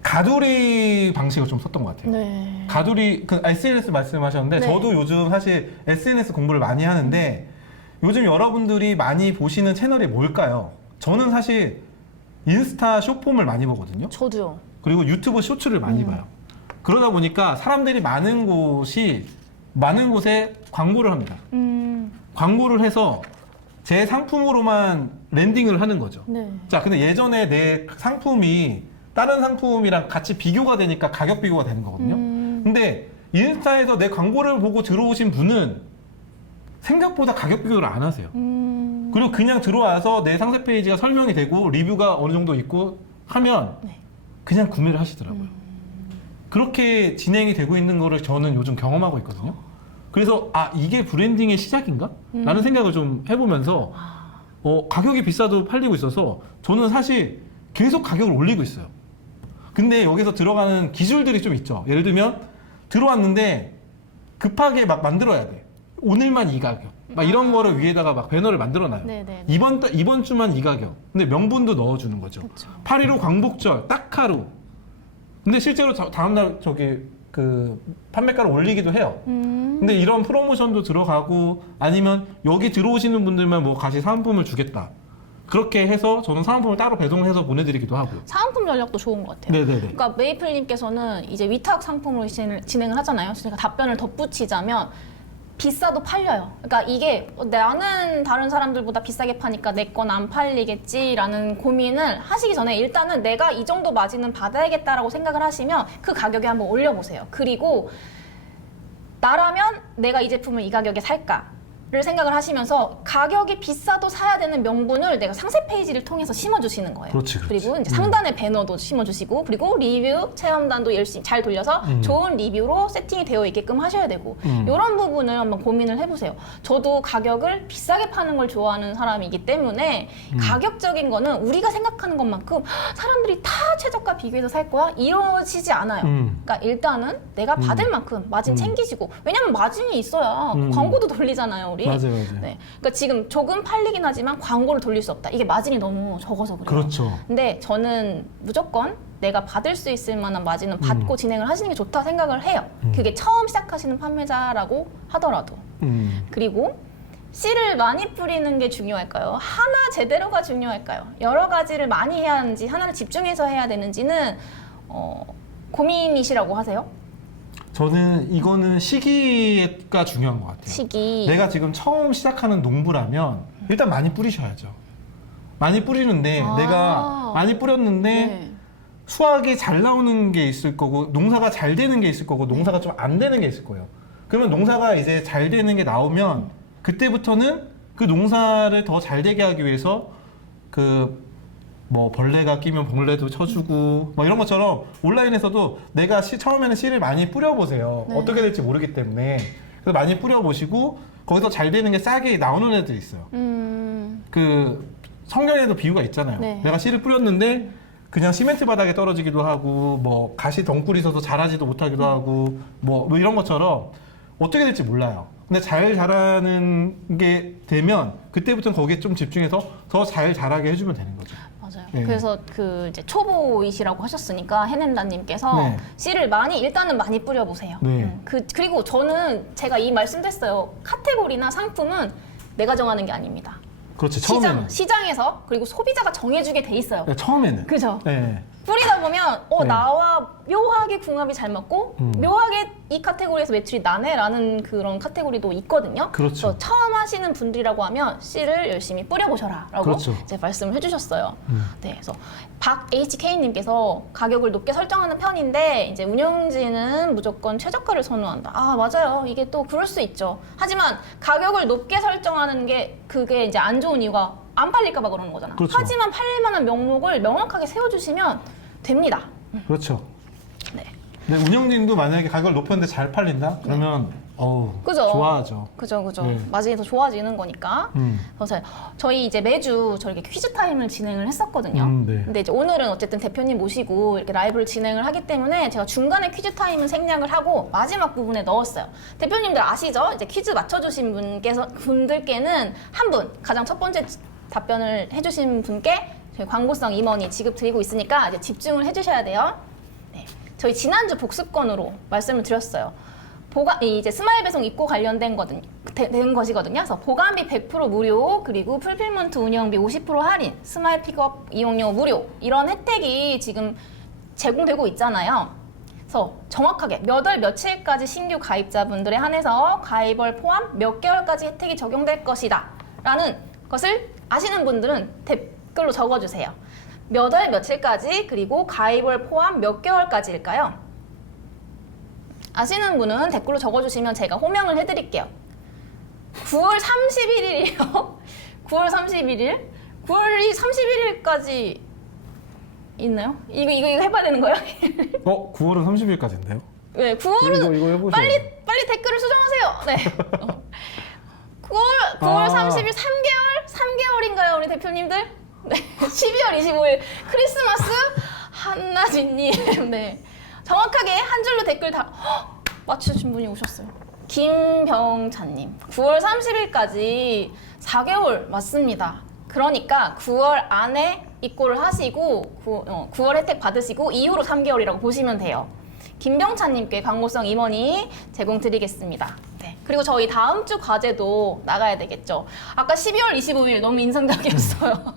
가두리 방식을 좀 썼던 것 같아요. 네. 가두리, 그 SNS 말씀하셨는데, 네. 저도 요즘 사실 SNS 공부를 많이 하는데, 요즘 여러분들이 많이 보시는 채널이 뭘까요? 저는 사실 인스타 숏폼을 많이 보거든요. 저도요. 그리고 유튜브 쇼츠를 많이 봐요. 그러다 보니까 사람들이 많은 곳에 광고를 합니다. 광고를 해서 제 상품으로만 랜딩을 하는 거죠. 네. 자, 근데 예전에 내 상품이 다른 상품이랑 같이 비교가 되니까 가격 비교가 되는 거거든요. 근데 인스타에서 내 광고를 보고 들어오신 분은 생각보다 가격 비교를 안 하세요. 그리고 그냥 들어와서 내 상세 페이지가 설명이 되고 리뷰가 어느 정도 있고 하면 네. 그냥 구매를 하시더라고요. 그렇게 진행이 되고 있는 거를 저는 요즘 경험하고 있거든요. 그래서 아, 이게 브랜딩의 시작인가? 라는 생각을 좀 해보면서 가격이 비싸도 팔리고 있어서 저는 사실 계속 가격을 올리고 있어요. 근데 여기서 들어가는 기술들이 좀 있죠. 예를 들면 들어왔는데 급하게 막 만들어야 돼. 오늘만 이 가격. 막 이런 거를 위에다가 막 배너를 만들어놔요. 네네. 이번 주만 이 가격. 근데 명분도 넣어주는 거죠. 그쵸. 8.15 광복절 딱 하루. 근데 실제로 다음날 그 판매가를 올리기도 해요. 근데 이런 프로모션도 들어가고 아니면 여기 들어오시는 분들만 뭐 같이 사은품을 주겠다. 그렇게 해서 저는 사은품을 따로 배송해서 보내드리기도 하고요. 사은품 전략도 좋은 것 같아요. 네네네. 그러니까 메이플님께서는 이제 위탁 상품으로 진행을 하잖아요. 그래서 제가 답변을 덧붙이자면 비싸도 팔려요. 그러니까 이게 나는 다른 사람들보다 비싸게 파니까 내 건 안 팔리겠지라는 고민을 하시기 전에 일단은 내가 이 정도 마진은 받아야겠다라고 생각을 하시면 그 가격에 한번 올려보세요. 그리고 나라면 내가 이 제품을 이 가격에 살까? 를 생각을 하시면서 가격이 비싸도 사야 되는 명분을 내가 상세 페이지를 통해서 심어주시는 거예요. 그렇지. 그리고 이제 상단에 배너도 심어주시고 그리고 리뷰 체험단도 열심히 잘 돌려서 좋은 리뷰로 세팅이 되어 있게끔 하셔야 되고 이런 부분을 한번 고민을 해보세요. 저도 가격을 비싸게 파는 걸 좋아하는 사람이기 때문에 가격적인 거는 우리가 생각하는 것만큼 사람들이 다 최저가 비교해서 살 거야 이러지지 않아요. 그러니까 일단은 내가 받을 만큼 마진 챙기시고 왜냐면 마진이 있어야 광고도 돌리잖아요. 우리. 맞아요. 네. 그러니까 지금 조금 팔리긴 하지만 광고를 돌릴 수 없다. 이게 마진이 너무 적어서 그래요. 그렇죠. 근데 저는 무조건 내가 받을 수 있을 만한 마진은 받고 진행을 하시는 게 좋다 생각을 해요. 그게 처음 시작하시는 판매자라고 하더라도. 그리고 씨를 많이 뿌리는 게 중요할까요? 하나 제대로가 중요할까요? 여러 가지를 많이 해야 하는지 하나를 집중해서 해야 되는지는 고민이시라고 하세요? 저는 이거는 시기가 중요한 것 같아요. 시기. 내가 지금 처음 시작하는 농부라면 일단 많이 뿌리셔야죠. 많이 뿌리는데 아. 내가 많이 뿌렸는데 네. 수확이 잘 나오는 게 있을 거고 농사가 잘 되는 게 있을 거고 농사가 좀 안 되는 게 있을 거예요. 그러면 농사가 이제 잘 되는 게 나오면 그때부터는 그 농사를 더 잘 되게 하기 위해서 뭐 벌레가 끼면 벌레도 쳐주고 뭐 이런 것처럼 온라인에서도 내가 처음에는 씨를 많이 뿌려보세요. 네. 어떻게 될지 모르기 때문에 그래서 많이 뿌려보시고 거기서 잘 되는 게 싸게 나오는 애들 있어요. 그 성경에도 비유가 있잖아요. 네. 내가 씨를 뿌렸는데 그냥 시멘트 바닥에 떨어지기도 하고 뭐 가시 덩굴이 있어서 자라지도 못하기도 하고 뭐 이런 것처럼 어떻게 될지 몰라요. 근데 잘 자라는 게 되면 그때부터는 거기에 좀 집중해서 더 잘 자라게 해주면 되는 거죠. 맞아요. 네. 그래서 그 이제 초보이시라고 하셨으니까 해낸다님께서 네. 씨를 일단은 많이 뿌려보세요. 네. 그리고 저는 제가 이 말씀드렸어요. 카테고리나 상품은 내가 정하는 게 아닙니다. 그렇지. 처음에는. 시장에서 그리고 소비자가 정해주게 돼 있어요. 네, 처음에는. 그죠? 네. 뿌리다 보면 네. 나와 묘하게 궁합이 잘 맞고 묘하게 이 카테고리에서 매출이 나네라는 그런 카테고리도 있거든요. 그렇죠. 그래서 처음 하시는 분들이라고 하면 씨를 열심히 뿌려보셔라라고 그렇죠. 이제 말씀을 해주셨어요. 네, 그래서 박HK님께서 가격을 높게 설정하는 편인데 이제 운영진은 무조건 최저가를 선호한다. 아 맞아요. 이게 또 그럴 수 있죠. 하지만 가격을 높게 설정하는 게 그게 이제 안 좋은 이유가 안 팔릴까봐 그러는 거잖아. 그렇죠. 하지만 팔릴 만한 명목을 명확하게 세워주시면 됩니다. 그렇죠. 네. 근데 운영진도 만약에 가격을 높였는데 잘 팔린다? 그러면 그죠? 좋아하죠. 그죠. 네. 마진이 더 좋아지는 거니까. 그래서 저희 이제 매주 저렇게 퀴즈 타임을 진행을 했었거든요. 네. 근데 이제 오늘은 어쨌든 대표님 모시고 이렇게 라이브를 진행을 하기 때문에 제가 중간에 퀴즈 타임은 생략을 하고 마지막 부분에 넣었어요. 대표님들 아시죠? 이제 퀴즈 맞춰주신 분들께는 한 분, 가장 첫 번째 답변을 해주신 분께 저희 광고성 임원이 지급 드리고 있으니까 이제 집중을 해주셔야 돼요. 네. 저희 지난주 복습권으로 말씀을 드렸어요. 이제 스마일 배송 입고 관련된 된 것이거든요. 그래서 보관비 100% 무료, 그리고 풀필먼트 운영비 50% 할인, 스마일 픽업 이용료 무료, 이런 혜택이 지금 제공되고 있잖아요. 그래서 정확하게 몇 월 며칠까지 신규 가입자분들에 한해서 가입월 포함 몇 개월까지 혜택이 적용될 것이다 라는 것을 아시는 분들은 댓글로 적어주세요. 몇 월 며칠까지, 그리고 가입월 포함 몇 개월까지일까요? 아시는 분은 댓글로 적어주시면 제가 호명을 해드릴게요. 9월 31일이요? 9월 31일? 9월 31일까지 있나요? 이거 해봐야 되는 거예요? 9월은 30일까지인데요? 네, 9월은 이거 해보셔야 빨리 댓글을 수정하세요. 네. 9월 30일 3개월인가요, 우리 대표님들? 네. 12월 25일 크리스마스 한나진님. 네. 정확하게 한 줄로 댓글 다 맞추신 분이 오셨어요. 김병찬님. 9월 30일까지 4개월 맞습니다. 그러니까 9월 안에 입고를 하시고 9월 혜택 받으시고 이후로 3개월이라고 보시면 돼요. 김병찬님께 광고성 임원이 제공드리겠습니다. 네. 그리고 저희 다음 주 과제도 나가야 되겠죠. 아까 12월 25일 너무 인상적이었어요.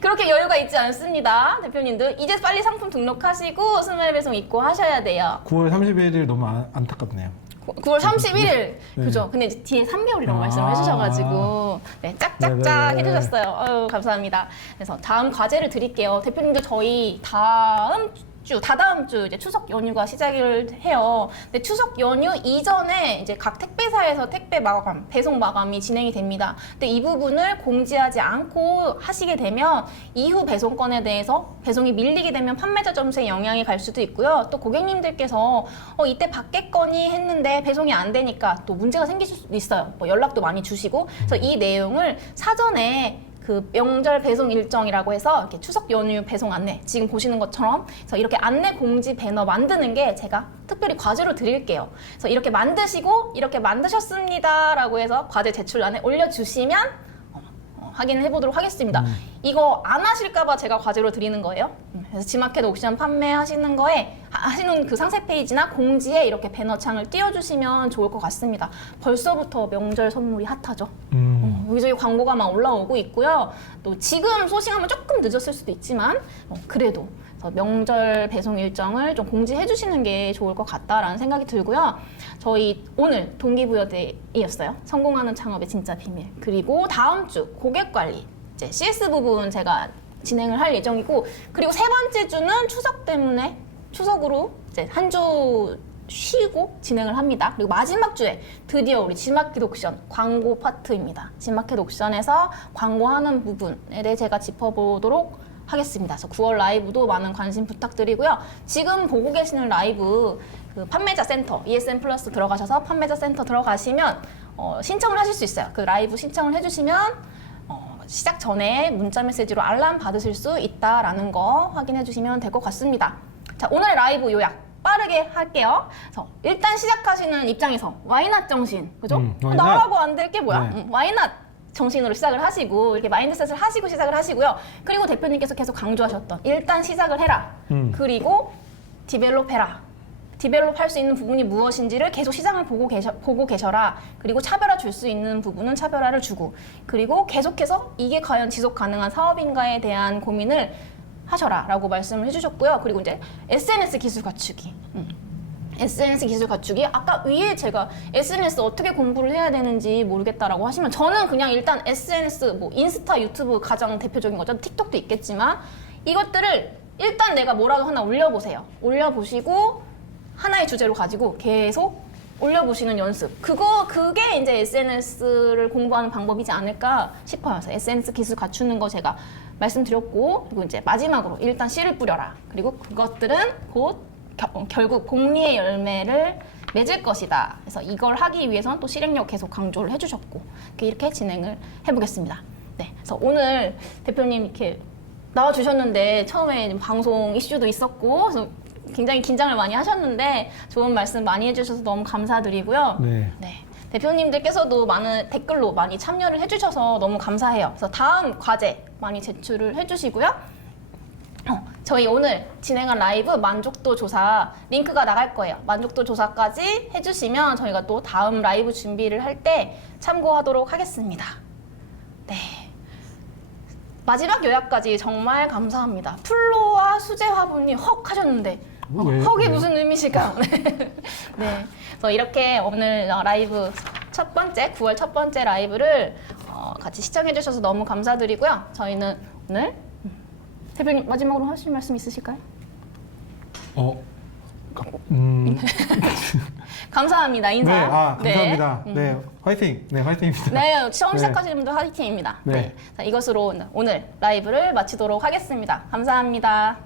그렇게 여유가 있지 않습니다. 대표님들 이제 빨리 상품 등록하시고 스마일 배송 입고 하셔야 돼요. 9월 31일 너무 안타깝네요. 9월 31일 네. 그죠? 근데 이제 뒤에 3개월이라고 말씀을 해주셔가지고 네, 짝짝짝 네네네. 해주셨어요. 아유, 감사합니다. 그래서 다음 과제를 드릴게요. 대표님들 저희 다다음 주 이제 추석 연휴가 시작을 해요. 근데 추석 연휴 이전에 이제 각 택배사에서 택배 마감, 배송 마감이 진행이 됩니다. 근데 이 부분을 공지하지 않고 하시게 되면 이후 배송건에 대해서 배송이 밀리게 되면 판매자 점수에 영향이 갈 수도 있고요. 또 고객님들께서 이때 받겠거니 했는데 배송이 안 되니까 또 문제가 생길 수도 있어요. 뭐 연락도 많이 주시고. 그래서 이 내용을 사전에 그 명절 배송 일정이라고 해서 이렇게 추석 연휴 배송 안내 지금 보시는 것처럼 그래서 이렇게 안내 공지 배너 만드는 게 제가 특별히 과제로 드릴게요. 그래서 이렇게 만드시고 이렇게 만드셨습니다라고 해서 과제 제출란에 올려주시면 확인해 보도록 하겠습니다. 이거 안 하실까봐 제가 과제로 드리는 거예요. 그래서 지마켓 옥션 판매하시는 거에 하시는 그 상세 페이지나 공지에 이렇게 배너창을 띄워주시면 좋을 것 같습니다. 벌써부터 명절 선물이 핫하죠. 여기저기 광고가 막 올라오고 있고요. 또 지금 소싱하면 조금 늦었을 수도 있지만 그래도 그래서 명절 배송 일정을 좀 공지해 주시는 게 좋을 것 같다라는 생각이 들고요. 저희 오늘 동기부여대이었어요. 성공하는 창업의 진짜 비밀. 그리고 다음 주 고객관리 이제 CS 부분 제가 진행을 할 예정이고, 그리고 세 번째 주는 추석 때문에 추석으로 이제 한 주 쉬고 진행을 합니다. 그리고 마지막 주에 드디어 우리 지마켓 옥션 광고 파트입니다. 지마켓 옥션에서 광고하는 부분에 대해 제가 짚어보도록 하겠습니다. 그래서 9월 라이브도 많은 관심 부탁드리고요. 지금 보고 계시는 라이브 그 판매자 센터 ESN 플러스 들어가셔서 판매자 센터 들어가시면 신청을 하실 수 있어요. 그 라이브 신청을 해주시면 시작 전에 문자 메시지로 알람 받으실 수 있다라는 거 확인해 주시면 될 것 같습니다. 자, 오늘 라이브 요약 빠르게 할게요. 그래서 일단 시작하시는 입장에서 와이낫 정신, 그죠? 와이낫. 나라고 안 될 게 뭐야? 네. 와이낫 정신으로 시작을 하시고 이렇게 마인드셋을 하시고 시작을 하시고요. 그리고 대표님께서 계속 강조하셨던 일단 시작을 해라. 그리고 디벨롭해라. 디벨롭 할 수 있는 부분이 무엇인지를 계속 시장을 보고 계셔라. 그리고 차별화 줄 수 있는 부분은 차별화를 주고, 그리고 계속해서 이게 과연 지속 가능한 사업인가에 대한 고민을 하셔라 라고 말씀을 해주셨고요. 그리고 이제 SNS 기술 갖추기. SNS 기술 갖추기. 아까 위에 제가 SNS 어떻게 공부를 해야 되는지 모르겠다라고 하시면 저는 그냥 일단 SNS 뭐 인스타, 유튜브 가장 대표적인 거죠. 틱톡도 있겠지만 이것들을 일단 내가 뭐라도 하나 올려보세요. 올려보시고 하나의 주제로 가지고 계속 올려보시는 연습. 그게 이제 SNS를 공부하는 방법이지 않을까 싶어요. 그래서 SNS 기술 갖추는 거 제가 말씀드렸고, 그리고 이제 마지막으로 일단 씨를 뿌려라. 그리고 그것들은 곧 결국 복리의 열매를 맺을 것이다. 그래서 이걸 하기 위해서는 또 실행력 계속 강조를 해주셨고 이렇게 진행을 해보겠습니다. 네, 그래서 오늘 대표님 이렇게 나와주셨는데 처음에 방송 이슈도 있었고 그래서 굉장히 긴장을 많이 하셨는데 좋은 말씀 많이 해주셔서 너무 감사드리고요. 네. 네. 대표님들께서도 많은 댓글로 많이 참여를 해주셔서 너무 감사해요. 그래서 다음 과제 많이 제출을 해주시고요. 저희 오늘 진행한 라이브 만족도 조사 링크가 나갈 거예요. 만족도 조사까지 해주시면 저희가 또 다음 라이브 준비를 할 때 참고하도록 하겠습니다. 네. 마지막 요약까지 정말 감사합니다. 플로와 수제 화분이 헉 하셨는데 왜? 헉이 왜? 무슨 의미실까요? 네. 그래서 이렇게 오늘 라이브 첫 번째 9월 첫 번째 라이브를 같이 시청해 주셔서 너무 감사드리고요. 저희는 오늘 대표님 마지막으로 하실 말씀 있으실까요? 감사합니다. 인사. 네, 감사합니다. 네, 화이팅. 네, 화이팅입니다. 네, 처음 네. 시작하시는 분들 화이팅입니다. 네. 네. 자, 이것으로 오늘 라이브를 마치도록 하겠습니다. 감사합니다.